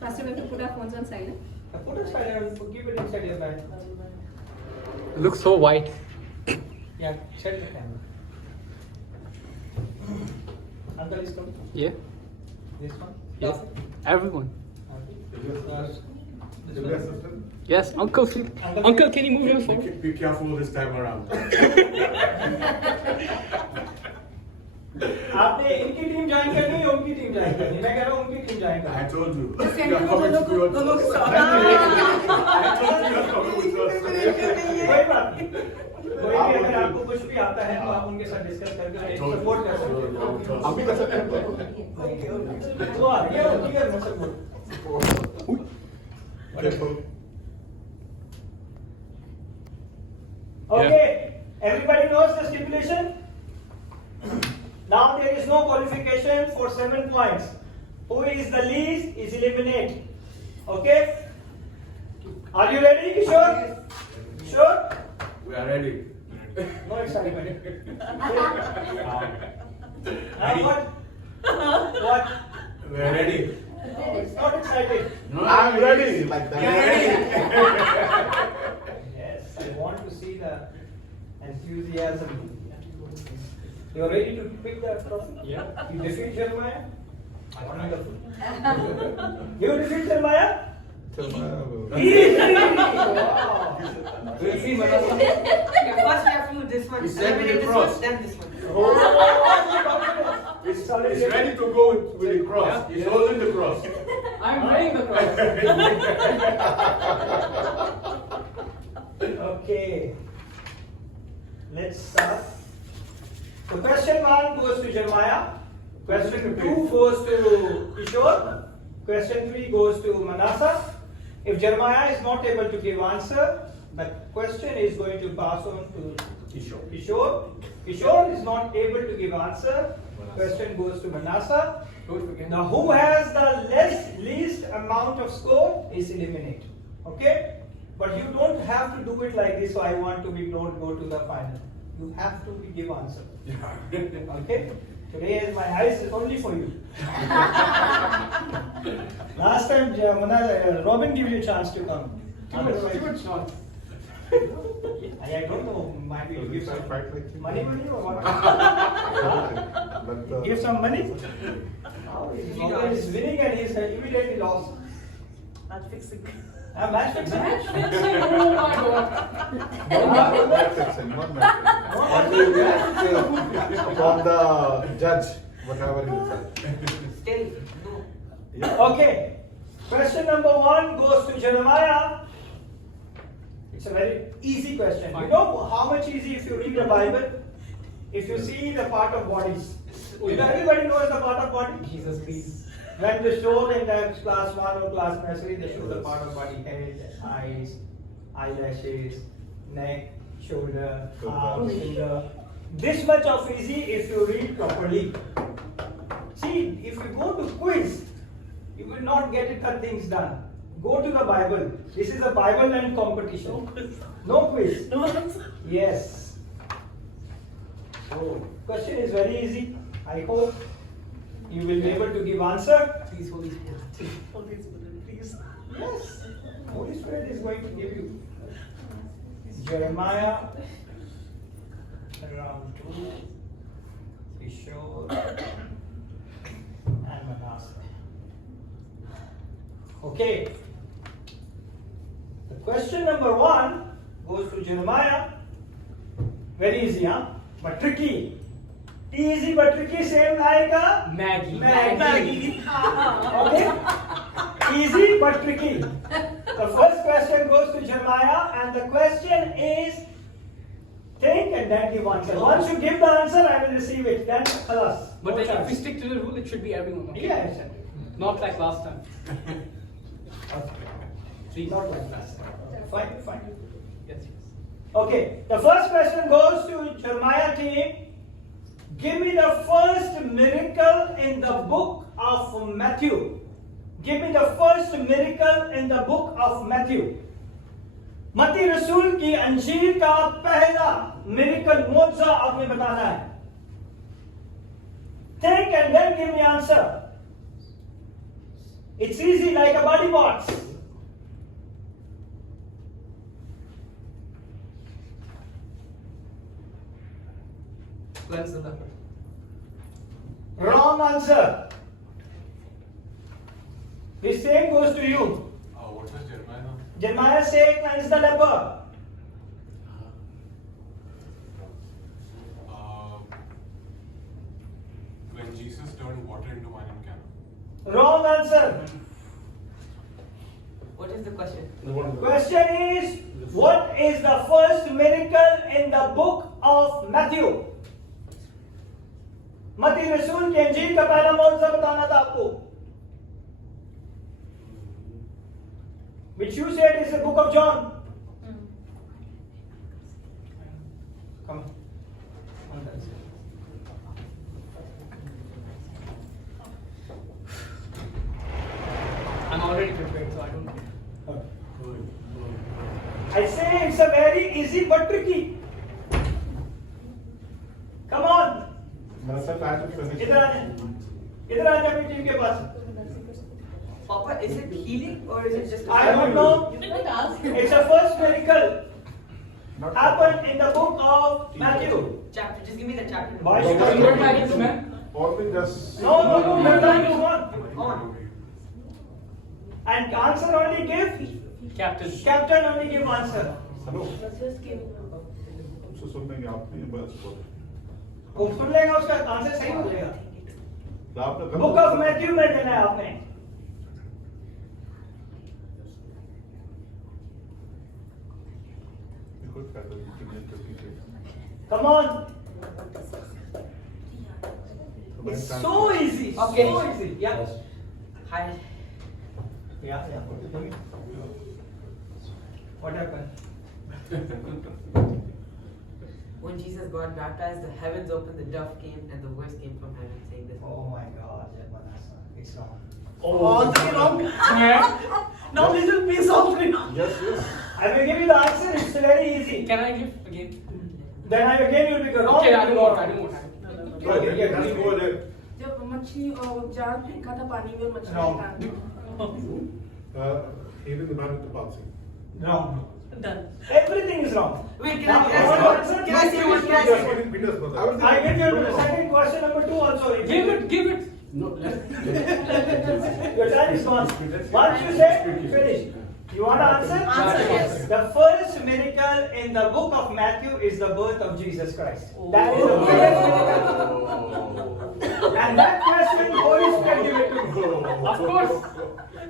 First, we have to put our phones on silent. Put it silent and keep it inside your bag. It looks so white. Yeah, set the camera. Uncle is coming. Yeah. This one. Yes. Everyone. This one. Yes, Uncle. Uncle, can you move your phone? Be careful this time around. आपने इनकी team join करनी है उनकी team join करनी है मैं कह रहा हूँ उनकी टीम ज्वाइन I करनी told you. The You center are coming to be with दोनों us. साथ। I told you you are coming with us. कोई बात नहीं कोई भी अगर आपको कुछ भी आता है तो आप उनके साथ डिस्कस करके सपोर्ट कर सकते हो आप भी कर सकते हैं। वो आ गया ठीक है मैं support Okay, everybody knows the stipulation? Now there is no qualification for 7 points. Who is the least is eliminated. Okay? Are you ready, Kishore? Sure? We are ready. No excitement. What? What? We are ready. No, it's not excited. No, I'm ready. Like that. Yes, I want to see the enthusiasm. You are ready to pick the trophy? Yeah. You defeat Jeremiah? Wonderful. You defeat Jeremiah? Easy! Wow. Easy, Manasa. Okay, first we have to do this one. It's like Eliminate with the this cross. one, then this one. Oh, It's ready to go with the cross. He's holding the cross. I'm wearing the cross. Okay. Let's start. So question 1 goes to Jeremiah. Question 2 goes to Kishore. Question 3 goes to Manasseh. If Jeremiah is not able to give answer, the question is going to pass on to Kishore. Kishore is not able to give answer. Question goes to Manasseh. Now who has the least amount of score is eliminated. Okay? But you don't have to do it like this, so I want to be don't go to the final. You have to give answer. Okay? Today is my eyes is only for you. Last time Robin gave you a chance to come. Give it a shot. I don't know, might be to give some money or what? Give some money? Oh, he's winning and he's immediately lost. I'll fix it. Match fixing? Oh my god. From the judge, whatever he said. Still, no. Okay. Question number 1 goes to Jeremiah. It's a very easy question. You know how much easy if you read the Bible? If you see the part of bodies. Everybody knows the part of body? Jesus, please. When they show in the class 1 or class nursery, they show the part of body, head, eyes, eyelashes, neck, shoulder, arm, finger. This much of easy if you read properly. See, if you go to quiz, you will not get the things done. Go to the Bible. This is a Bible and competition. No quiz. No answer. Yes. So, question is very easy. I hope you will be able to give answer. Please, Holy Spirit. Holy Spirit, please. Yes. Holy Spirit is going to give you. Jeremiah round 2, Kishore and Manasseh. Okay. The question number 1 goes to Jeremiah. Very easy, huh? But tricky. Easy but tricky, same like a Maggie. Maggie. Okay? Easy but tricky. The first question goes to Jeremiah, and the question is think and then give answer. Once you give the answer, I will receive it. Then, khalas. But No then if chance. we stick to the rule, it should be everyone. Okay? Yeah, exactly. Not like last time. Okay. Not like that. Fine, fine. Yes, yes. Okay, the first question goes to Jeremiah team. Give me the first miracle in the book of Matthew. Give me the first miracle in the book of Matthew. मती रसूल की अंजील का पहला miracle मौजज़ा आपने बताना है. Think and then give me answer. It's easy like a body parts. Cleanse the leper. Wrong answer. The same goes to you. What was Jeremiah? Jeremiah said, cleanse the leper. When Jesus turned water into wine in Cana. Wrong answer. What is the question? Question is, what is the first miracle in the book of Matthew? मती रसूल के इंजील का पहला मौजूदा बताना था आपको. Which you said is the book of John. Come on. I'm already prepared, so I don't care. I say it's a very easy but tricky. Come on. इधर आ जाए अपनी टीम के पास. Papa, is it healing or is it just? I don't know. You didn't ask. It's the first miracle happened in the book of Matthew. Chapter. Just give me the chapter. Why You're should I- my next man. Or we just. No, your time is on. On. And answer only give. Captain. Captain only give answer. Hello. Let's just give. हमसे सुनने की आप नहीं बस बोलो. वो सुन लेगा उसका आंसर सही हो जाएगा. तो आपने बुक ऑफ मैथ्यू में देना है आपने. Come on. It's so easy. Okay. So easy. Yeah. Hi. Yeah. What happened? When Jesus got baptized, the heavens opened, the dove came, and the voice came from heaven saying this. Oh my God, it's wrong. Oh, it's wrong. Now this will be something. Yes, yes. I will give you the answer. It's very easy. Can I give again? Then I again will be wrong. Okay, I don't want. I don't want. Right, let's go there. जब मछली और जाल फेंका था पानी में मछली Wrong. निकाल Healing the man with the palsy. Wrong. Done. Everything is wrong. Wait, Now, can I see one? can I see one? Can I see one? Peter's brother. I give you the second question number 2 also. Give it. Give it. Your time is gone. Once you say, finish. You want to answer? Answer, yes. The first miracle in the book of Matthew is the birth of Jesus Christ. That is the biggest miracle. And that question, Holy Spirit give it to me. Of course.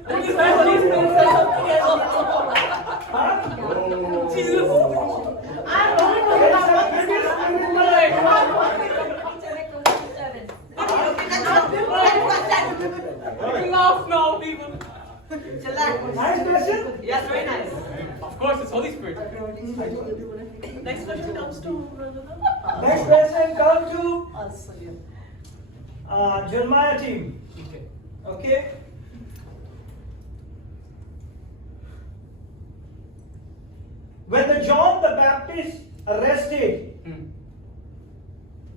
That is why Holy Spirit says something else. Huh? Jesus. I'm only talking It's about the biggest miracle. Laugh now, people. Chillax. Nice question. Yes, very nice. Of course, it's Holy Spirit. Next question comes to. Next question come to Us again. Jeremiah team. Okay. Okay. When the John the Baptist arrested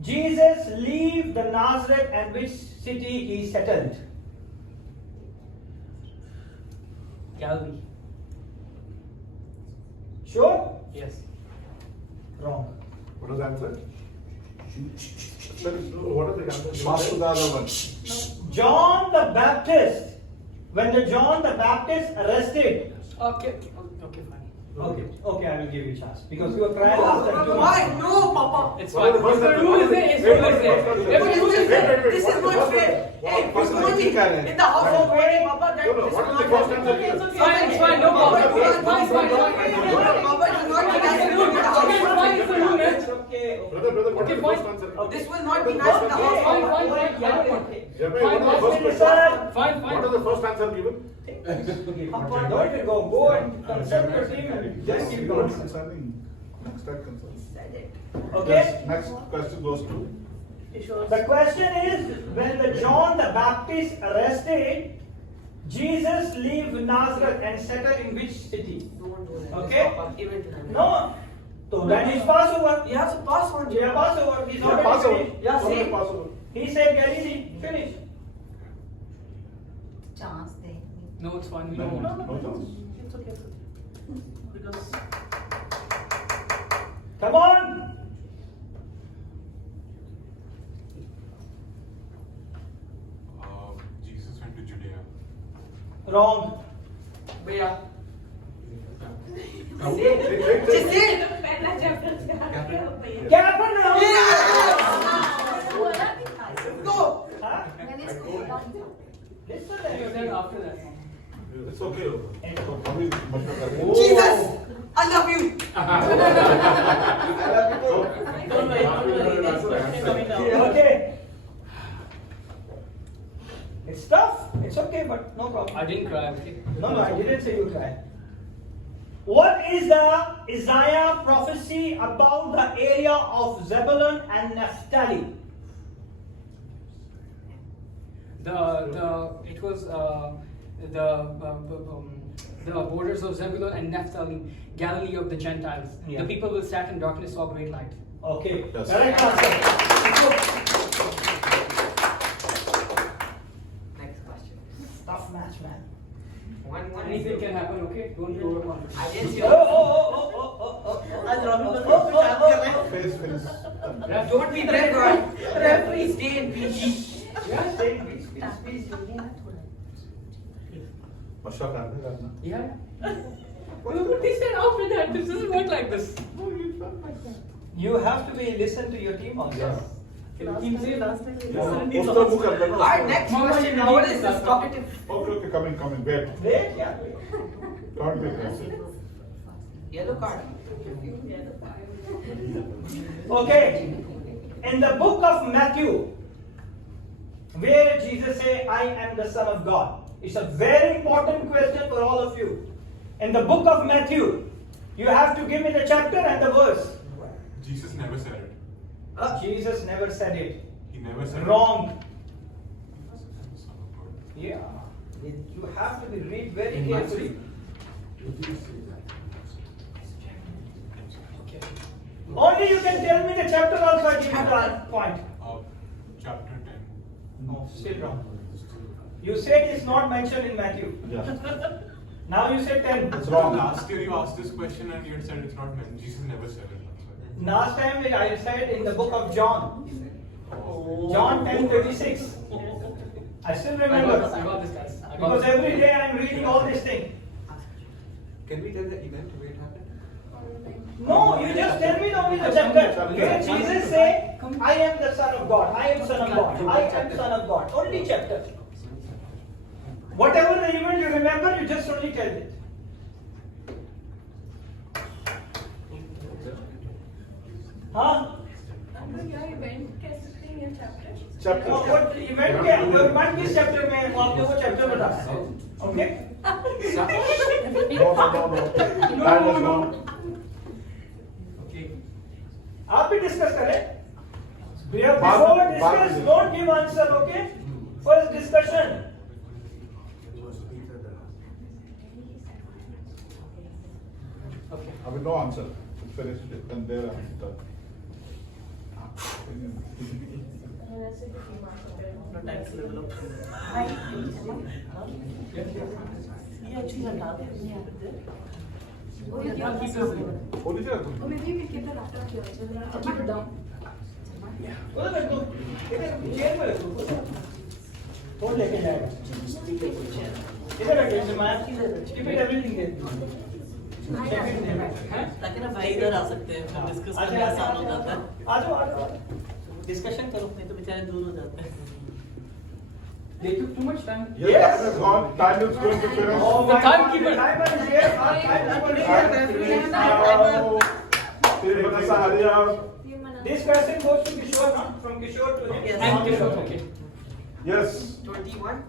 Jesus, leave the Nazareth and which city he settled? Galilee. Sure? Yes. Wrong. What is the answer? What is the answer? Vasudhara. John the Baptist. When the John the Baptist arrested. Okay. Okay, fine. Okay, I will give you a chance because you are crying after 2 Why? months. No, Papa. It's fine. If the rule is there, it's rule is there. If the rule is there. This is not fair. Hey, it's going in the house of God, Papa. That No, no, is what is not the first fair. answer? It's fine, it's fine, no problem. It's fine, fine, fine. Papa, it will not be nice in the Okay, house. fine, it's a rule, man. Okay. Brother, what Okay, is the fine. first answer? This will not be nice in the house. Fine, Papa. fine, fine. I don't want. Jeremiah, what is the first Sir, question? Fine, What is fine. the first answer given? go and consult your team and just keep going. Concerning next type concern. Okay? Next question goes to. The question is, when the John the Baptist arrested Jesus, leave Nazareth and settle in which city? Don't do that. Okay. Papa, give it to him. No. So then he's Passover. You have to pass on. Yeah, Passover. He's Yeah, already Passover. finished. Yeah, Only see? Passover. He said Galilee. Finish. chance दें. No, it's fine. We No, don't no, want. no chance. It's okay. Because Come on. Jesus went to Judea. Wrong. भैया Just say it. पहला chapter से आगे हो गई. क्या happened now? बोला भी था. Go. Huh? मैंने इसको बोला भी था. Listen Then to after that. It's okay. अभी मत कर. Jesus, I love you. Don't worry, don't worry. Next question coming down. Okay. It's tough. It's okay, but no problem. I didn't cry. Okay. No, I didn't say you cry. What is the Isaiah prophecy about the area of Zebulun and Naphtali? It was the borders of Zebulun and Naphtali, Galilee of the Gentiles. Yeah. The people will sat in darkness saw great light. Okay. Yes. Correct answer. Next question. Tough match, man. One. Anything can happen. Okay, don't be overconfident. I didn't see. आज robin को फिर से chance कर रहे हैं. Face. Don't be brave, boy. Referee, stay in peace. Yeah, stay in peace, please. Please जल्दी ना थोड़ा. मशा करना. Yeah. What they said after that? This doesn't work like this. You have to listen to your team also. Yeah. Team say Last time उसका मुंह कर देना. Alright, next question. Now, what is this talkative? Okay, coming. Wait. Wait, yeah. Can't be aggressive. Yellow card. Okay. In the book of Matthew, where Jesus say, "I am the Son of God." It's a very important question for all of you. In the book of Matthew, you have to give me the chapter and the verse. Jesus never said it. Jesus never said it. He never said Wrong. it. Son of God. Yeah. You have to read very carefully. Only you can tell me the chapter also. I give you the point. Chapter 10. No, still wrong. You said it's not mentioned in Matthew. Yeah. Now you said 10. It's wrong. Last year you asked this question and you had said it's not meant. Jesus never said it. Last time I said in the book of John. John 10:36. I still I remember. got this, guys. I got Because this. every day I am reading all these things. Can we tell the event where it happened? No, you just tell me only the chapter. Where Jesus say, "I am the Son of God. I am Son of God. I am Son of God." Only chapter. Whatever the event you remember, you just only tell it. Huh? क्या event कह सकते हैं ये chapter? Chapter. What event क्या? Event किस chapter में है? वो आपने वो chapter बताना है. Okay? No. That was wrong. Okay. आप भी डिस्कस करें. Before बात- discuss, बात- don't give answer. Okay? First discussion. Okay. I mean, no answer. It's finished and there answer. अपना टैक्स लेवल अप ये अच्छी हटा दे Only there. उधर रख दो. इधर चेयर में रख दो. फोन लेके जाएगा. इधर रख दो. मैं keep it everything there. ताकि ना भाई इधर आ सकते हैं डिस्कस करने आसान हो जाता है आ जाओ. डिस्कशन करो नहीं तो बेचारे दूर हो जाते हैं They took too much time. Yes. Time is gone. Time is going to finish. Oh The my timekeeper. God, the timer is here. Our timekeeper is here. फिर Vanessa, hurry up. This question goes to Kishore, not from Kishore to him. Yes. And Kishore. Okay. Yes. 21.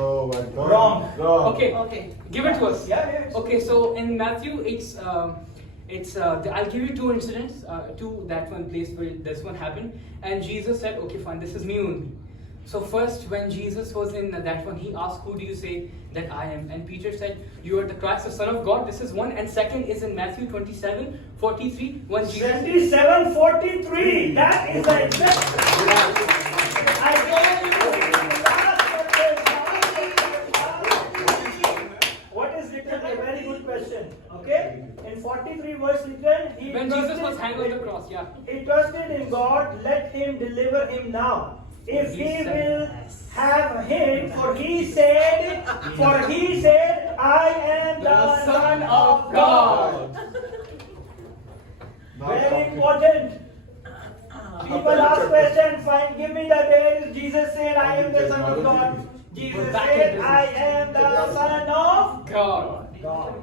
Oh my God. Wrong. Wrong. Okay. Okay. Give it to us. Yeah, yeah. Okay, so in Matthew, I'll give you two incidents, two that one place where this one happened, and Jesus said, okay, fine, this is me only. So first, when Jesus was in that one, he asked, who do you say that I am? And Peter said, you are the Christ, the Son of God. This is one. And second is in Matthew 27:43, when Jesus. 27:43. That is the exact. I told you. Last chapter is answer him now. If he will have him, for he said, I am the Son of God. Very important. People ask questions, fine, give me the day Jesus said, I am the Son of God. Jesus said, I am the Son of God. God.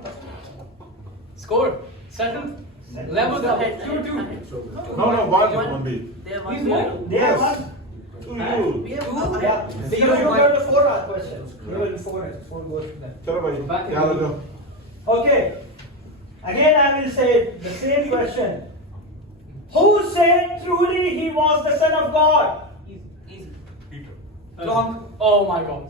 Score. Second. Level up. 2-2. No, one B. They have He's one more. zero. They have one. To you. We have Yeah. one. So you go to 4 questions. You will 4 goes to them. चलो भाई Back क्या लगा? Okay. Again, I will say the same question. Who said truly he was the Son of God? Easy. Peter. Wrong. Oh my God.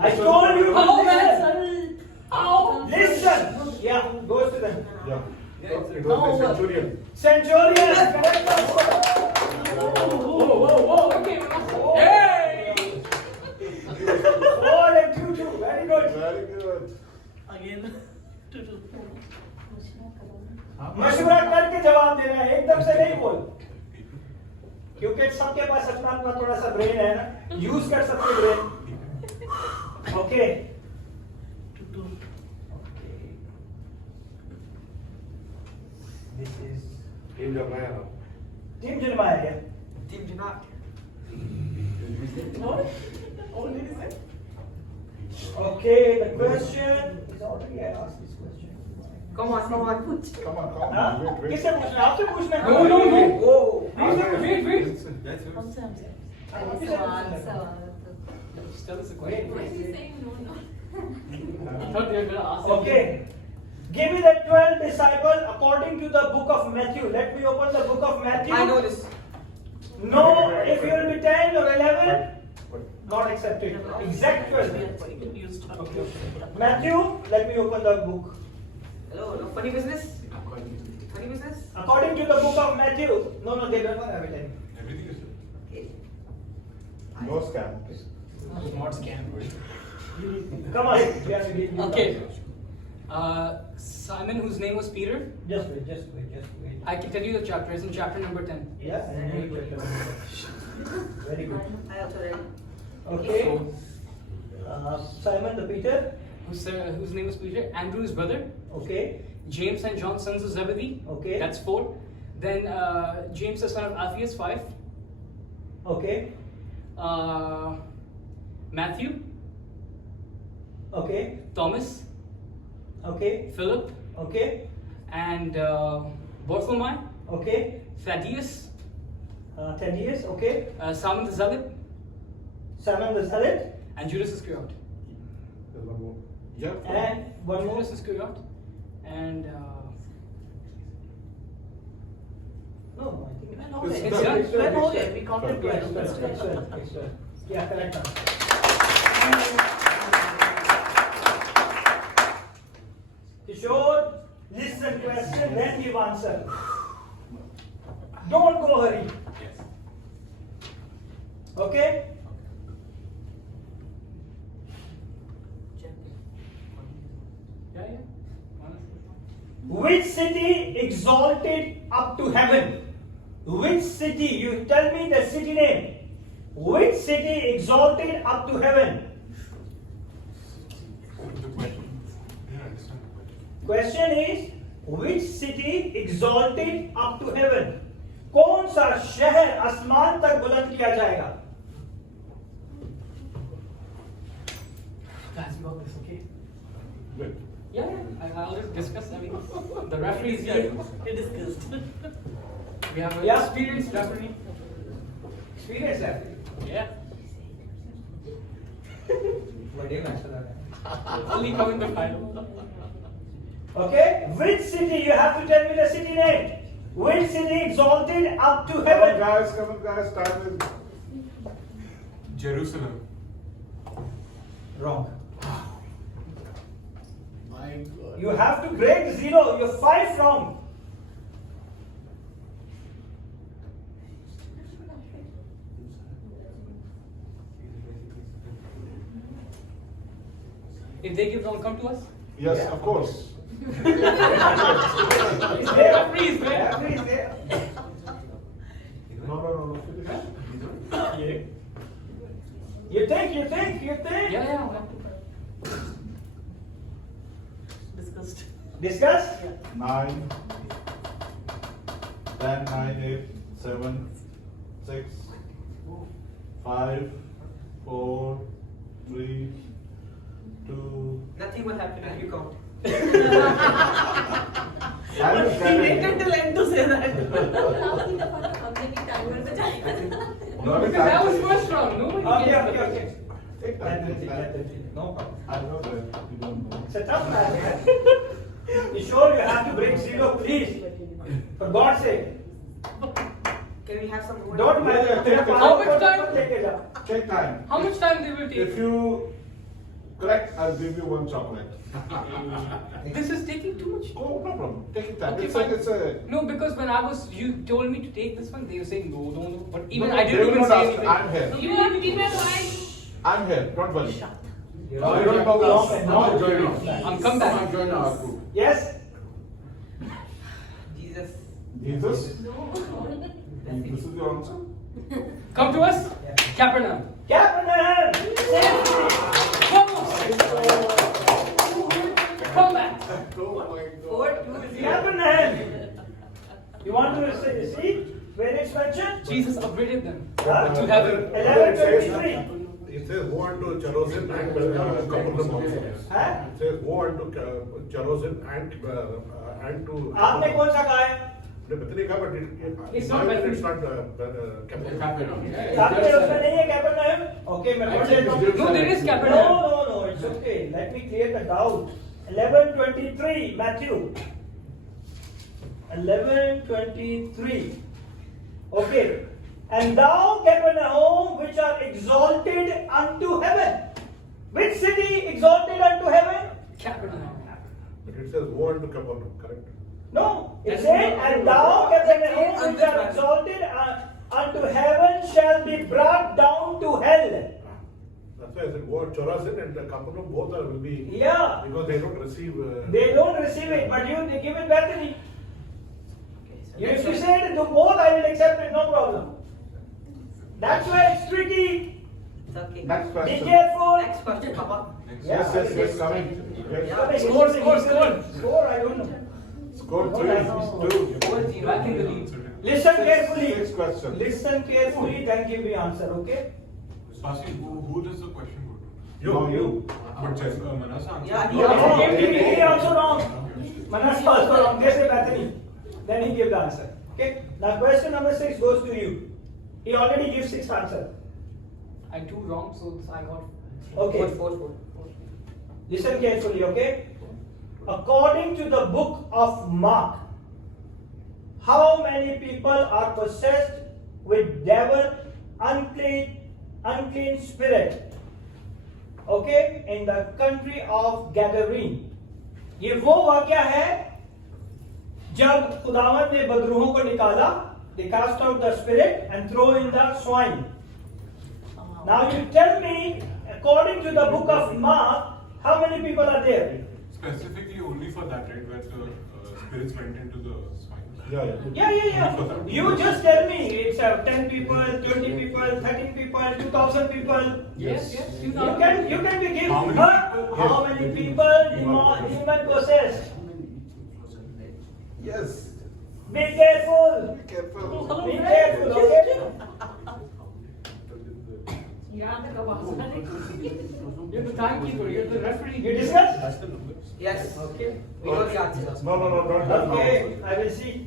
I told you to Oh, listen. man. Sorry. Oh. Listen. Yeah, goes to them. Yeah. It was the centurion. Centurion. Correct answer. Whoa. Okay. Hey. 4 and 2. Very good. Very good. Again. 2-2. मशवरा करके जवाब दे रहे हैं, एकदम से नहीं बोल, क्योंकि सबके पास अपना अपना थोड़ा सा ब्रेन है ना, यूज कर सकते brain. Okay. 2-2. This is Team Jeremiah now. Team Jeremiah. Team Janat. What? What did you say? Okay, the question is already I asked this question. Come on. Come on. हाँ? Wait. किससे पूछना है? आपसे पूछना है? No. Whoa. Wait. That's yours. Hamza, Hamza. Tell us a Wait, question. wait. I thought they were gonna ask. Okay. Give me the 12 disciples according to the book of Matthew. Let me open the book of Matthew. I know this. No, if you will be 10 or 11, not accepted. Exact 12. You used to. Okay. Matthew, let me open the book. Hello, no funny business? Funny business? According to the book of Matthew, no, they don't have it. Everything is Okay. No scam. Smart scam. Come on, we have to give you Okay. Simon, whose name was Peter. Just wait. I can tell you the chapter. It's in chapter number 10. Yeah, very good. I also read. Okay. Simon the Peter. Whose name was Peter. Andrew's brother. Okay. James and John, sons of Zebedee. Okay. That's 4. Then James, the son of Alphaeus, 5. Okay. Matthew. Okay. Thomas. Okay. Philip. Okay. And Bartholomew. Okay. Thaddeus. Thaddeus. Okay. Simon the Zealot. Simon the Zealot. And Judas Iscariot. There's one more. Yeah. And one more. Judas Iscariot. And No, I think When हो It's गए? done. When हो गए? We counted Excellent, 12. excellent. Yeah, correct answer. Kishore, listen question, then give answer. Don't go hurry. Yes. Okay? yeah. Honestly. Which city exalted up to heaven? Which city? You tell me the city name. Which city exalted up to heaven? The question. I didn't understand the question. Question is, which city exalted up to heaven? कौन सा शहर आसमान तक बुलंद किया जाएगा? That's about this, okay? Good. Yeah. I'll just discuss. I mean, the referee is here. We discussed. We have an Yeah. experienced referee. Experience है. Yeah. बड़े मैच लगा रहे हैं. Only come in the final. Okay, which city? You have to tell me the city name. Which city exalted up to Come on, heaven? guys. Time is. Jerusalem. Wrong. My God. You have to break the zero. You're 5 wrong. If they give wrong, come to us. Yes, Yeah. of course. It's The there. referee is there. Referee is there. No. Finish. Okay. You think? Yeah, yeah. Discussed. Discuss? 9, 10, 9, 8, 7, 6, 5, 4, 3, 2. Nothing will happen if you count. Time is He running. waited till end to say that. आपकी दफा तो हमने भी timer पे जाएगा No, Because that was first round. Nobody Okay. Take time, take time. No problem. I know that you don't know. It's a tough man, man. You sure you have to break zero, please? For God's sake. Can we have some more? Don't mind. How much time? Take time. How much time they will If take? you correct, I'll give you 1 chocolate. This is taking too much. Oh, no problem. Take your time. Okay, It's like fine. it's a. No, because when you told me to take this one, they were saying no, no, no. But even No, I they didn't will even not say ask. anything. I'm here. You have given right. I'm here. Don't worry. You don't talk long. No, join us. I'm come back. Join our group. Yes? Jesus. Jesus? No. This is your answer? Come to us, Capernaum. Capernaum! Come back. Oh my God. 4, 2, 0. Capernaum! You want to see where it's mentioned? Jesus upgraded them Huh? to heaven. 11:23. It says go on to Jerusalem and Capernaum also. Huh? It says go on to Jerusalem and to. आपने कौन सा कहा है? Bethany का, but It's not Bethany. it's not Capernaum. आपने उसमें नहीं है Capernaum? Okay, मैं पढ़ लेता हूँ. No, there is No, Capernaum. it's okay. Let me clear the doubt. 11:23, Matthew. 11:23. Okay. And thou, Capernaum, which are exalted unto heaven. Which city exalted unto heaven? Capernaum. But it says go on to Capernaum, correct? No. It That's says, not- and thou, Capernaum, On which the are Bible. exalted unto heaven, shall be brought down to hell. That's why I said go on Jerusalem and Capernaum both will be. Yeah. Because they don't receive. They don't receive it, but they give it Bethany. Okay, so If next you one. say do both, I will accept it, no problem. That's why it's tricky. It's okay. Next Be question. careful. Next question, Papa. Yes, coming. Yes. Yeah. Score, I don't know. Score No, 3, I know. 2. 4-0. Back in the lead. Listen carefully. Six questions. Listen carefully, then give me answer, okay? Asking who does the question go to? You. But just Manas answer. Yeah, No, yeah. he also wrong. Manas also wrong. They say Bethany. Then he give the answer. Okay? Now question number 6 goes to you. He already gives 6 answers. I two wrong, so I got. Okay. 4. Listen carefully, okay? According to the book of Mark, how many people are possessed with devil, unclean spirit? Okay, in the country of Gadarene. ये वो वाक्य है जब खुदावंद ने बदरूहों को निकाला. They cast out the spirit and throw in the swine. Now you tell me, according to the book of Mark, how many people are there? Specifically only for that, right? Where the spirits went into the swine. Yeah. Yeah. You just tell me it's 10 people, 20 people, 13 people, 2,000 people. Yes. You can be give How many her how many people demon possessed. Yes. Be careful. Careful. Be careful, okay? याद करवा You're the timekeeper. You're the referee. You discuss? Yes. Okay. We know the answer. No, don't tell now. Okay, I will see.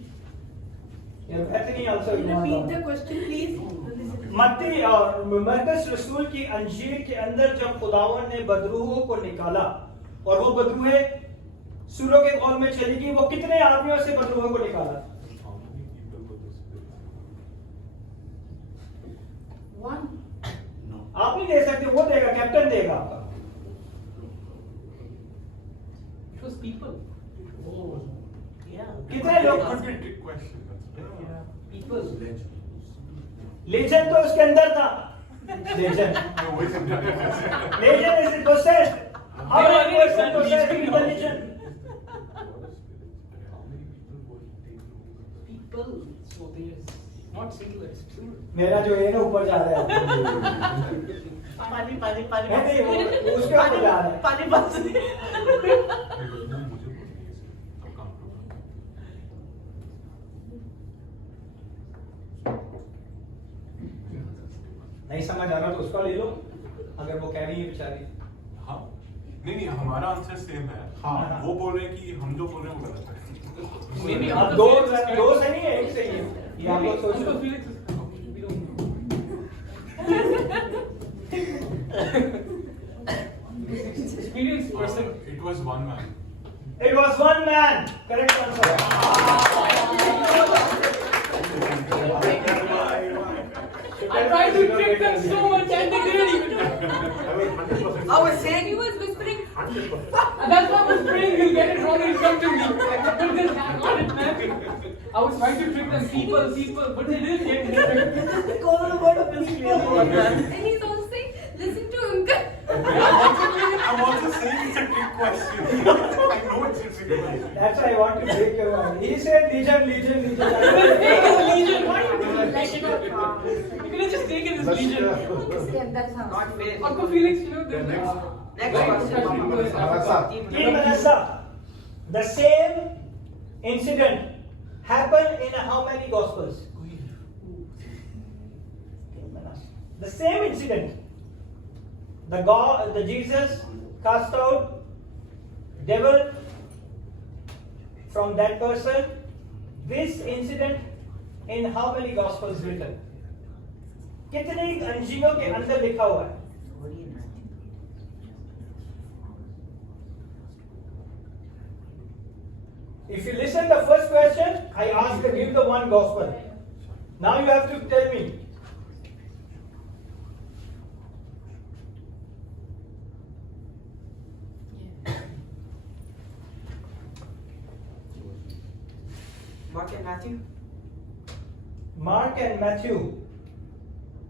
Yeah, Bethany also. you want Repeat to- the question, please. मत्ती और मरकस रसूल की अंजील के अंदर जब खुदावन ने बदरूहों को निकाला और वो बदरूहें सूरों के कौल में चली गई, वो कितने आदमियों से बदरूहों को निकाला? One. आप नहीं दे सकते, वो देगा, कैप्टन देगा आपका. It was people. Yeah. कितने लोग? Trick question. People. लेजेंड तो उसके अंदर था. Legend. No, wait a minute. Legend is possessed. How No, many no, person no, possessed legion, in no. the legion? People. So there's not not singular, it's plural. मेरा जो है ना ऊपर जा रहा है पानी पानी पानी नहीं वो उसके ऊपर जा रहा है पानी बस मुझे बोलनी है अब काम करो नहीं समझ आ रहा तो उसका ले लो अगर वो कह रही है बेचारी हाँ नहीं हमारा आंसर सेम है हाँ। वो बोल रहे हैं कि हम जो बोल रहे हैं वो गलत है Maybe हाँ, Uncle दो Felix is दो correct. से नहीं है एक सही है ये आप लोग सोच लो Uncle Felix is correct. We don't know. Experienced person. It was one man. It was one man. Correct answer. I tried to trick them so much and they didn't even. I was 100%. I was saying he was whispering 100%. That's why I was praying you'll get it wrong and come to me. But then I got it, man. I was trying to trick them, people, but they didn't get it. कौन word of this clear And he's also saying, listen to uncle. I'm also saying it's a trick question. I know it's a trick question. That's why I want to break your mind. He said legion. Take his legion. Why you do Like it? it You could have just taken his legion. इसके अंदर था. not fair. Uncle Felix, you know, there's Next Very question. professional person. In Manassa, the same incident happened in how many Gospels? The same incident. The Jesus cast out devil from that person. This incident in how many Gospels written? कितने अंजिलों के अंदर लिखा हुआ है? If you listen the first question, I asked to give the one gospel. Now you have to tell me. Mark and Matthew. Mark and Matthew.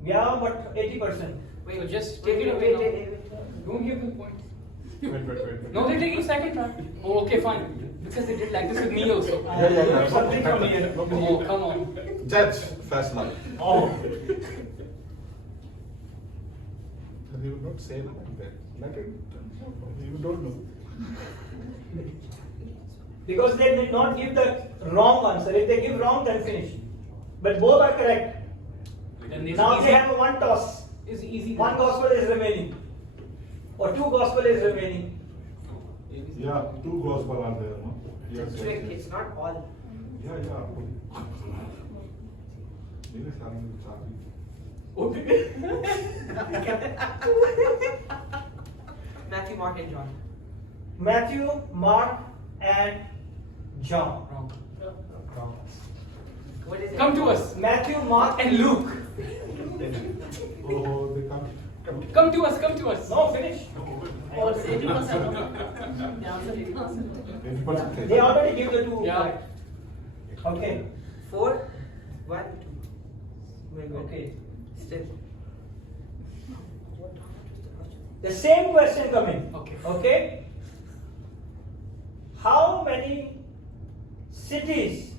Yeah, but 80%. Wait, so just take it away now. Don't give the point. Wait. No, they're taking second try. Oh, okay, fine. Because they did like this with me also. Something from here. Oh, come on. Judge, fast life. Oh. He would not say like that. Like it, you don't know. Because they did not give the wrong answer. If they give wrong, then finish. But both are correct. Then it's Now easy. they have one toss. It's easy. One gospel is remaining. Or two gospel is remaining. Yeah, two gospel are there, no? Yes, It's trick. It's not all. Yeah. Mean starting with Charlie. Matthew, Mark, and John. Matthew, Mark, and John. Wrong. What is it? Come to us. Matthew, Mark, And Luke. Oh, they come. Come to us, come to us. No, finish. और 80% The answer is 80%. 80%. They already give the two. Yeah. right. Okay. 4, 1, 2. Okay. Still. The same question coming. Okay. Okay. How many cities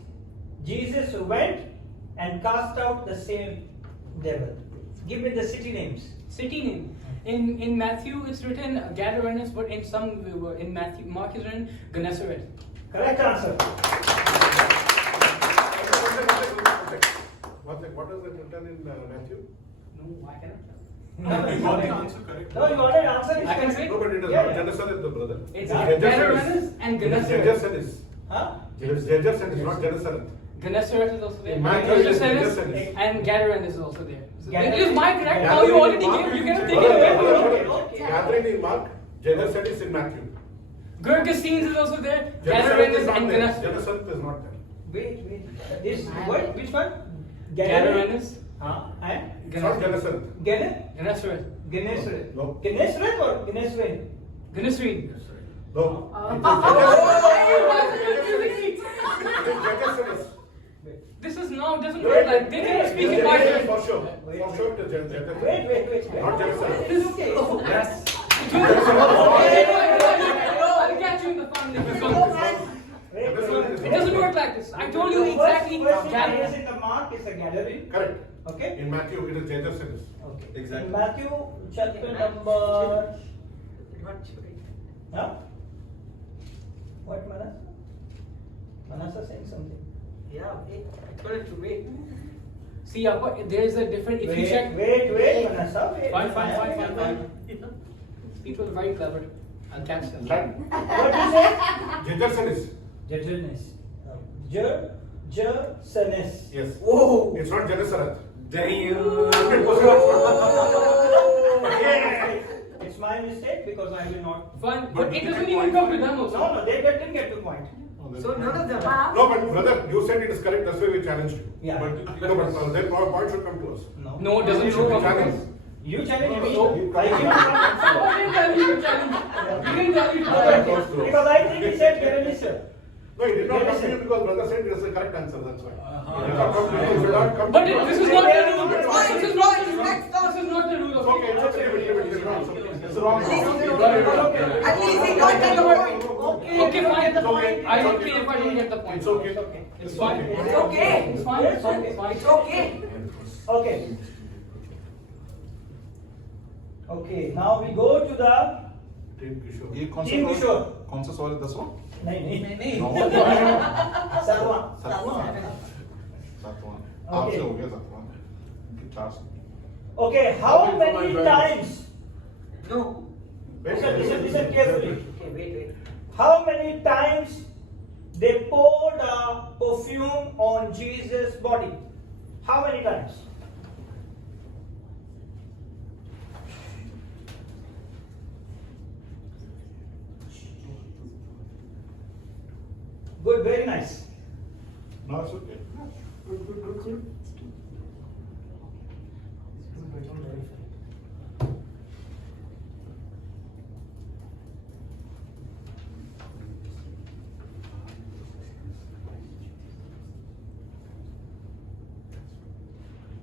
Jesus went and cast out the same devil? Give me the city names. City name. In Matthew it's written Gadarenes, but in Matthew Mark is written Gennesaret. Correct answer. One thing, what is it written in Matthew? No, I cannot. No, You got the answer correct. No, you already answered. I can say- No, but it is Yeah, not yeah. Genesaret, the brother. It's Genesaret. Gadarenes and It is Gennesaret. Genesaret. Huh? It is Genesaret, it's not Genesaret. Gennesaret is also there. In Matthew, it is Gennesaret Gennesaret. and Gadarenes is also there. So Gadarenes- it is my correct. Now Gathering you in already Mark. gave. You cannot take Brother, it away. brother, Okay. Gathering in Mark, Genesaret is in Matthew. Gergesenes is also there. Genesaret is Gadarenes not and there. Gennesaret. Genesaret is not there. Wait. This what? Which one? Gadarenes. And It's not Genesaret. Gennesaret. Gennesaret. No. Gennesaret or Gennesaret? Gennesaret. No. This is now doesn't work like they cannot speak in my Genesaret language. for sure. For sure it is Genesaret. Wait. Not Genesaret. Yes. I'll catch you in the fun. It doesn't work like this. I told you The exactly. First thing Gadarenes. in the mark is a gathering. In Matthew, it is gender sinners. Okay. Exactly. Matthew chapter number. Not sure. Huh? What Manasseh? Manasseh saying something. Yeah, wait. I told him to wait. See, there is a different. If you check, Wait, Manasseh. Wait. fine. People are very clever. I'll catch them. Right? What do you say? Gender sinners. Judgeness. Judgeness. Yes. Whoa. It's not Genesaret. It's my mistake because I will not. Fine, but it doesn't even come to them also. No, they didn't get to point. So none of them. No, but brother, you said it is correct. That's why we challenged you. Yeah. But no, but their point should come to us. No, it doesn't We show should come to challenge. us. You challenge me. So- I give you I didn't tell you to challenge. We didn't tell you to challenge. because I think he said Genesis. No, he did not come to you because brother said it is the correct answer. That's why. He did not come to you. He should not come But to you. this is not the rule. It's fine. This is not the rule. This is not the rule. It's okay. It's okay. Leave it. It's wrong. At least he got the point. Okay, fine. It's okay. I don't care if I don't get the point. It's okay. It's fine. It's okay. It's fine. It's fine. It's fine. It's okay. Okay. Okay. Now we go to the. ये कौन सा Team सवाल- Kishore. कौन सा सवाल है 10वां? नहीं. नौवां? Satwa. सातवां Okay. आपसे हो गया 7वां 4 से Okay. How many times? No. Listen carefully. Okay, wait. How many times they poured perfume on Jesus' body? How many times? Good, very nice. No, it's okay. Good.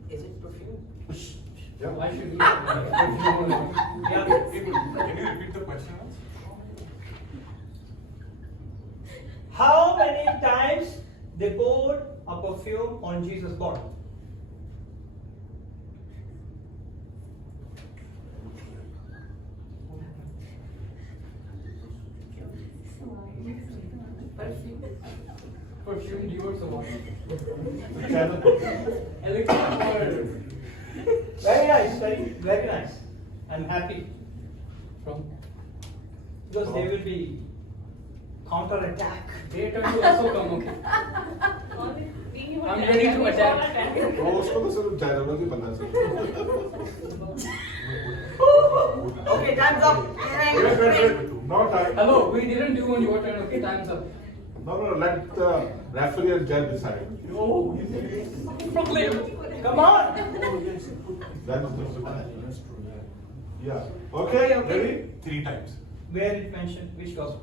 Is it perfume? Yeah. Why should we? Yeah. Can you repeat the question once? How many times they poured a perfume on Jesus' body? Perfume, Dior, so what? Channel. Very nice, very nice. I'm happy From? because they will be counter-attack. Their turn to also come, okay? I'm ready to attack. वो उसको तो सिर्फ dialogue ही पता चाहिए Okay, time's up. Wait. No time. Hello, we didn't do on your turn, okay? Time's up. No, let the referee and judge decide. Proclaim. Come on! That is the Yeah. Okay, ready? 3 times. Where it mentioned which gospel?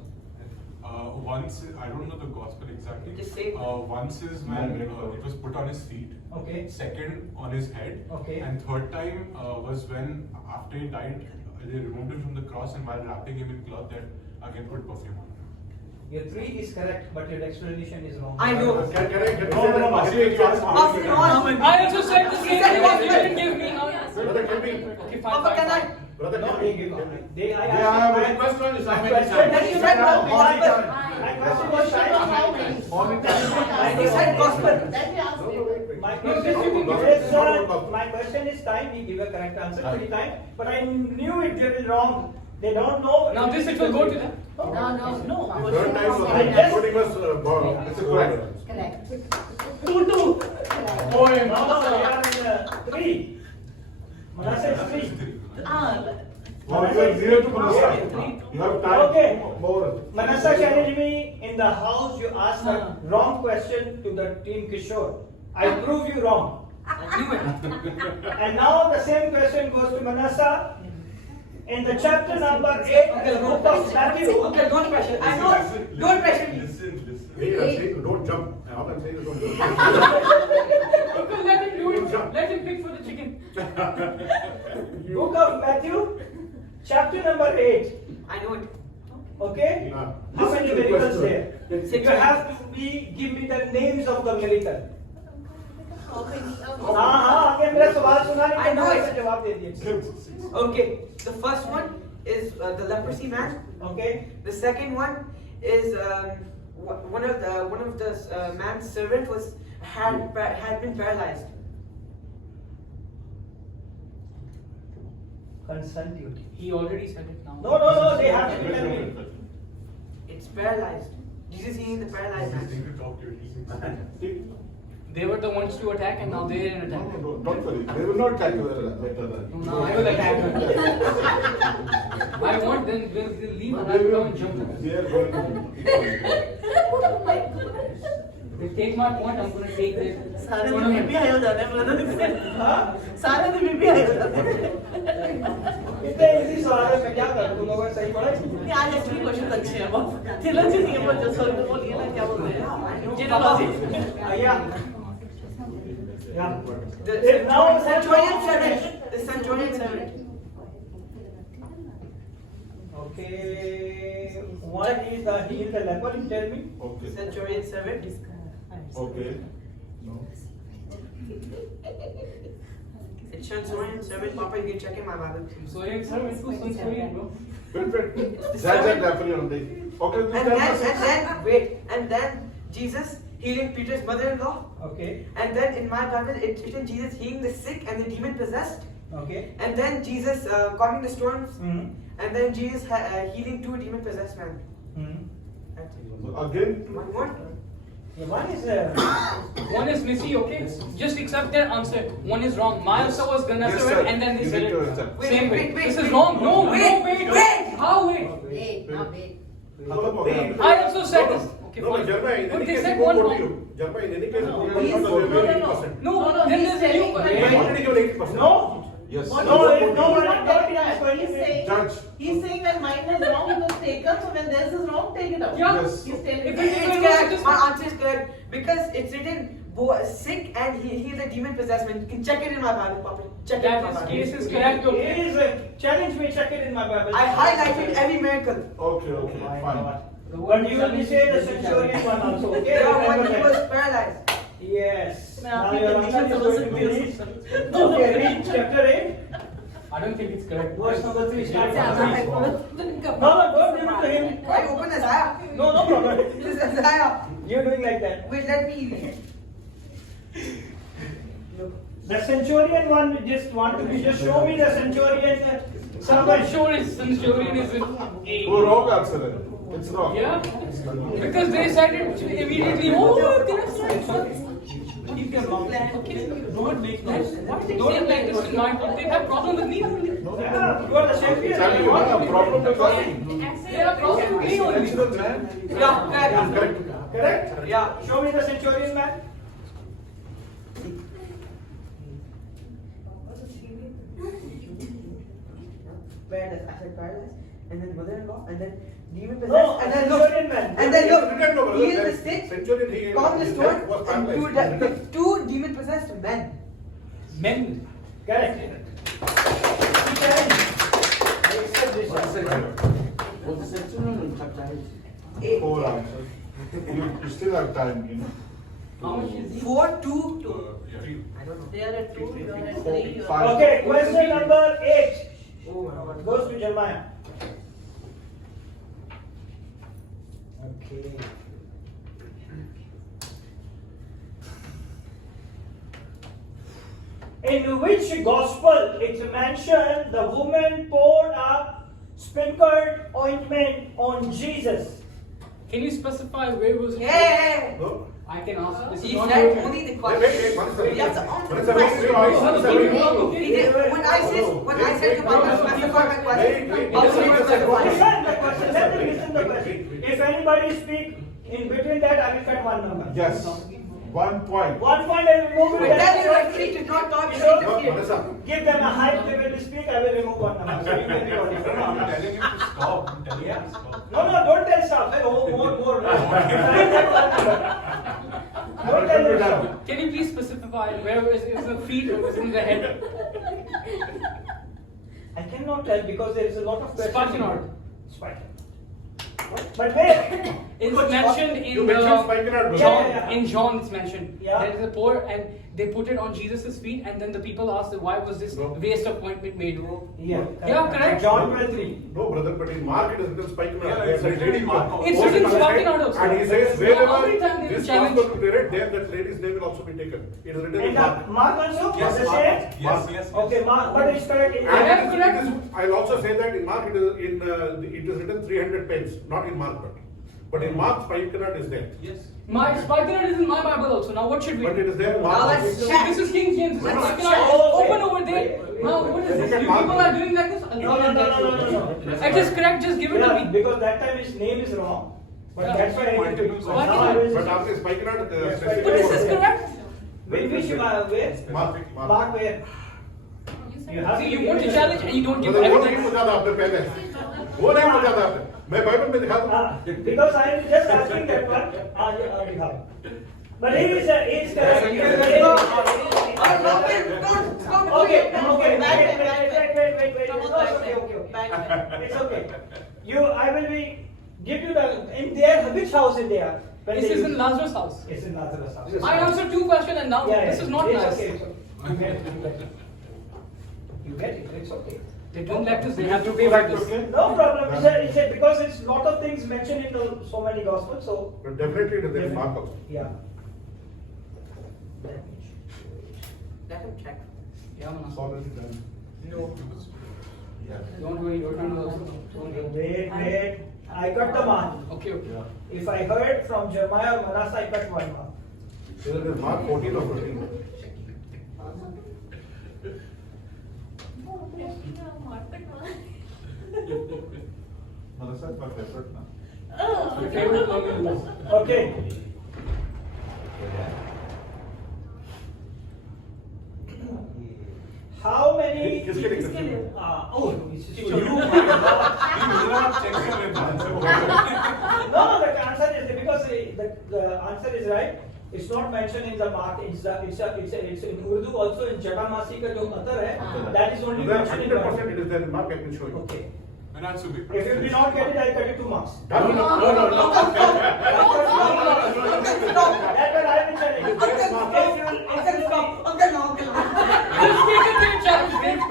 Once, I don't know the gospel exactly. Just say. Once is when it was put on his feet. Okay. Second, on his head. Okay. And third time was when, after he died, they removed him from the cross, and while wrapping him in cloth, they again put perfume on him. Your 3 is correct, but your explanation is wrong. I know. Can I get No. Ask me, you ask me. Pass it on. I also said the same thing. You didn't give me now. Brother, can we? Okay, Papa, fine, can I? fine. Brother, No, can they we? give up. I Yeah, I have a asked request on you, my Simon. question. Then you said no, My gospel. question was time. He said gospel. My question my question is time. He gave a correct answer 3 times, but I knew it they will wrong. They don't know. Now this it will go to them. No. The third time, I just- putting us, it's a correct. Correct. 2-2. Boy, No, we are in 3. Manasseh is 3. Now you have 0 to Manasseh. You have time. Okay. More. Manasseh challenged me in the house. You asked a wrong question to the team Kishore. I prove you wrong. I knew it. And now the same question goes to Manasseh. In the chapter number 8, the book of Matthew. Okay, don't pressure. I know. Don't pressure me. Listen. Hey, I'm saying don't jump. All I'm saying is don't jump. Uncle, let him do it. Let him pick for the chicken. Book of Matthew, chapter number 8. I know it. Okay? Yeah. How many Listen to the miracles question. there? You have to give me the names of the miracle. हाँ हाँ आगे मेरा सवाल सुना नहीं I know तो it. मैं जवाब दे दिया. Okay, the first one is the leprosy man. Okay. The second one is one of the man's servant had been paralyzed. Consent duty. He already said it now. No, they have to be telling. It's paralyzed. Jesus healing the paralyzed man. They were the ones to attack, and now they're in attack. No, don't worry. They will not attack you later. Now I will attack them. I want them. We'll leave and I'll come and jump them. They are going They take my point. I'm going to take their. सारे दिन बीबी आए हो जाते हैं brother से. हाँ? सारे दिन बीबी आए हो जाते हैं. इतने इजी सवाल है मैं क्या करूँ तुम लोगों ने सही पढ़ा है? नहीं, आज एक्चुअली क्वेश्चन अच्छे हैं बहुत. थियोलॉजी नहीं है पर जो सॉरी तो बोलिए ना क्या बोलते हैं. Geology. Yeah. The Now centurion servant. The centurion servant. Okay. What is the heal the leper? You tell me. Okay. Centurion servant. Okay. No. It's centurion servant. Papa, you can check in my Bible. Sorry, sir. It's so sorry, bro. Wait. That's definitely on the. Okay. And then Jesus healing Peter's mother-in-law. Okay. And then in my Bible, it's written Jesus healing the sick and the demon-possessed. Okay. And then Jesus calming the storms. Hmm. And then Jesus healing 2 demon-possessed men. Hmm. That's it. Again. One more. Yeah, one is One is missy, okay? Just accept their answer. One is wrong. My answer was gonna Yes, say sir. it, and then they You said need to it. accept. Wait, Same way. wait, This is wait. wrong. No, Wait. How wait? I also said this. Okay, No, fine. Jeremiah, in But any they case, said it won't one go to wrong. you. Jeremiah, in any case, it won't go to He's- you. no, no, no. No, No, then he's there's a new telling- He already given 80%. no. Yes. What No, is- it- no, he's it- not telling that. no, He's saying- Judge. He's saying when mine is wrong, it was taken. So when theirs is wrong, take it out. Yeah. Yes. He's telling If that. it- It's correct. My answer is correct because it's written sick and he healed the demon-possessed man. You can check it in my Bible, Papa. Check it in That my is Bible. case is correct, okay? It is challenge me. Check it in my Bible. I highlighted every miracle. Okay, My fine. God. But you will be saying the centurion one also. Okay. Yeah, when Remember he that. was paralyzed. Yes. मैं Now आपकी your condition answer is समझ going to सकती be हूँ. read. Okay, read chapter 8. I don't think it's correct. Verse number 3. Start Yeah, from I- 3. No, don't give it to him. Why open Isaiah? No problem. This is Isaiah. You're doing like that. Wait, let me read. The centurion one, just want to just show me the centurion. I'm Somebody not sure it's centurion is in A. Who wrong answer? It's wrong. Yeah? Because they said it immediately. Oh, there's Keep your mouth. don't make this. Don't make this in mind. They have problem with me only. Yeah, you are the champion. Exactly. What a problem with us. They have problem with me only. Natural man. Yeah, correct. Correct. Correct? Yeah. Show me the centurion man. Paralyzed. I said paralyzed. And then mother-in-law. And then demon-possessed. No, and a then centurion man. And then Written no, look. brother. Heal the sick. Centurion, he Calm the his storm. head was And paralyzed. two demon-possessed men. Men. Correct. He challenged. I accept this answer. Eight. Four answers. You still have time, you know. How much is it? 4, 2, 2. Yeah. I don't know. They are at 2, you are at 3. you are- Five. Okay, question number 8 Oh my God. goes to Jeremiah. Okay. In which gospel it's mentioned the woman poured a sprinkled ointment on Jesus? Can you specify where was it? Hey! No? I can ask. This is He not said your- only the Wait, question. one second. You have to answer One the second. question. One second. He did- When I said to Papa, specify my question. Wait, Papa wait, answered the wait. question. Listen the question, let me listen the question. If anybody speak in between that, I will cut one number. Yes. 1 point. 1 point I will remove But it. tell your referee to not talk So- No, interfere. Vanessa. Give them a hype, they will speak, I will remove 1 number. So you can be audible. I'm telling him to stop. I'm telling him to stop. No, don't tell stop. Hey, oh, more. Don't tell them stop. Can you please specify where is the feet or is it in the head? I cannot tell because there is a lot of questions. Spikenard. Spikenard. But where? It's mentioned in You mentioned spikenard, bro. John. Yeah. In John, it's mentioned. Yeah. There is a poor, and they put it on Jesus' feet, and then the people asked, why was this No. waste appointment made? Yeah. Yeah, correct. John 12:3. No, brother, but in Mark it is written spikenard. Yeah, There's it's a written lady in Mark called- also. It's Oh, written it's spikenard also. And he says, Yeah, wherever every time there is this challenge. gospel will be read, there that lady's name will also be taken. It is written in And Mark. Mark also? Yes, the Mark. same? Yes, yes. Okay, Mark, but it's correct. And Yeah, it correct. is, I'll also say that in Mark it is written 300 pence, not in Mark but in Mark spikenard is there. Yes. My spikenard is in my Bible also. Now what should we But do? it is there in Now Mark. let's So check. this is King James. No, no, Spikenard check. is open Wait, over there. wait, Now what is Look this? at You Mark. people are doing like this? No, no. It is correct. Just give it to Yeah, me. because that time his name is wrong. But Yeah. that's why I need to. Multiple Now I will- But after spikenard, Yes, specific But this word. is correct. Which where? Mark where? You have See, to you give want to it- challenge and you don't give वो नहीं evidence. पूछा था आपने पहले वो नहीं पूछा था आपने मैं बाइबल में दिखा दूं Because I am just asking that one. दिखाओ. But he is correct. Okay, wait. Okay. It's okay. I will give you in there, which house is there? When This they is use- in Lazarus' house. It's in Lazarus' house. I answered 2 questions and now Yeah, this is not it's nice. okay. You get it. You get it. It's okay. They don't like this. They have to pay for this. No problem. Because it's lot of things mentioned in so many gospels. So but definitely it is there in Mark also. yeah. Let him check. Yeah, man. It's already done. No. Don't worry, your turn also. Don't worry. Wait. I cut the mark. Okay. If I heard from Jeremiah or Manasseh, I cut 1 mark. It is Mark 14 or 15. Melissa, my favorite now. Your favorite one is Okay. How many? किसके लिए किसके लिए? It's You you. will not check it with answer. No, the answer is because the answer is right. It's not mentioned in the mark. It's in Urdu also in Jatamasi का जो अतर है. That is only Then mentioned in 100% Urdu. it is there in Mark. I can show you. Okay. When I should be. If you do not get it, I cut you 2 marks. No. That one I will tell you. Uncle, stop. Uncle, no. Let's take it to a challenge, Dave.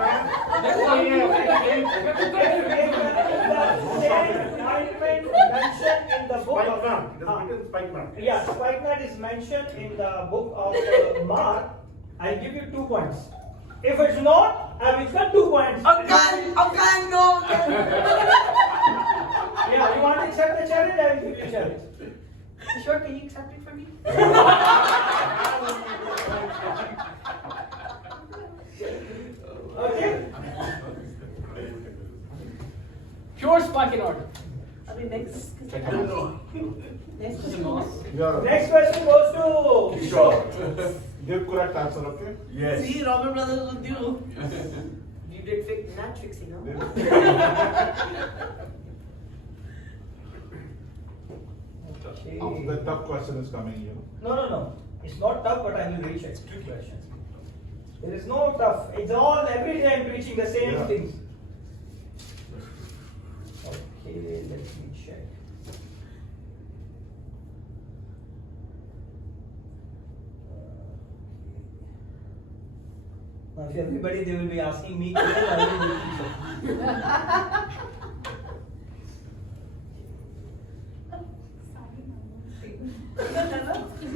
Let's not do it again. Mentioned in the book Spikenard. It is of written spikenard. yeah, spikenard is mentioned in the book of Mark. I give you 2 points. If it's not, I will cut 2 points. Uncle, no. Yeah, you want to accept the challenge? I will give you a challenge. Sure, can you accept it for me? Okay. Pure spikenard. अभी next Next Yeah. Next question goes to Sure. Give correct answer, okay? Yes. See, Robert Brothers with you. You did not Trixie, no? After the tough question is coming, you know. No. It's not tough, but I will recheck 2 questions. There is no tough. It's all every day I'm preaching the same Yeah. things. Okay, let me check. Now, if everybody they will be asking me, I will be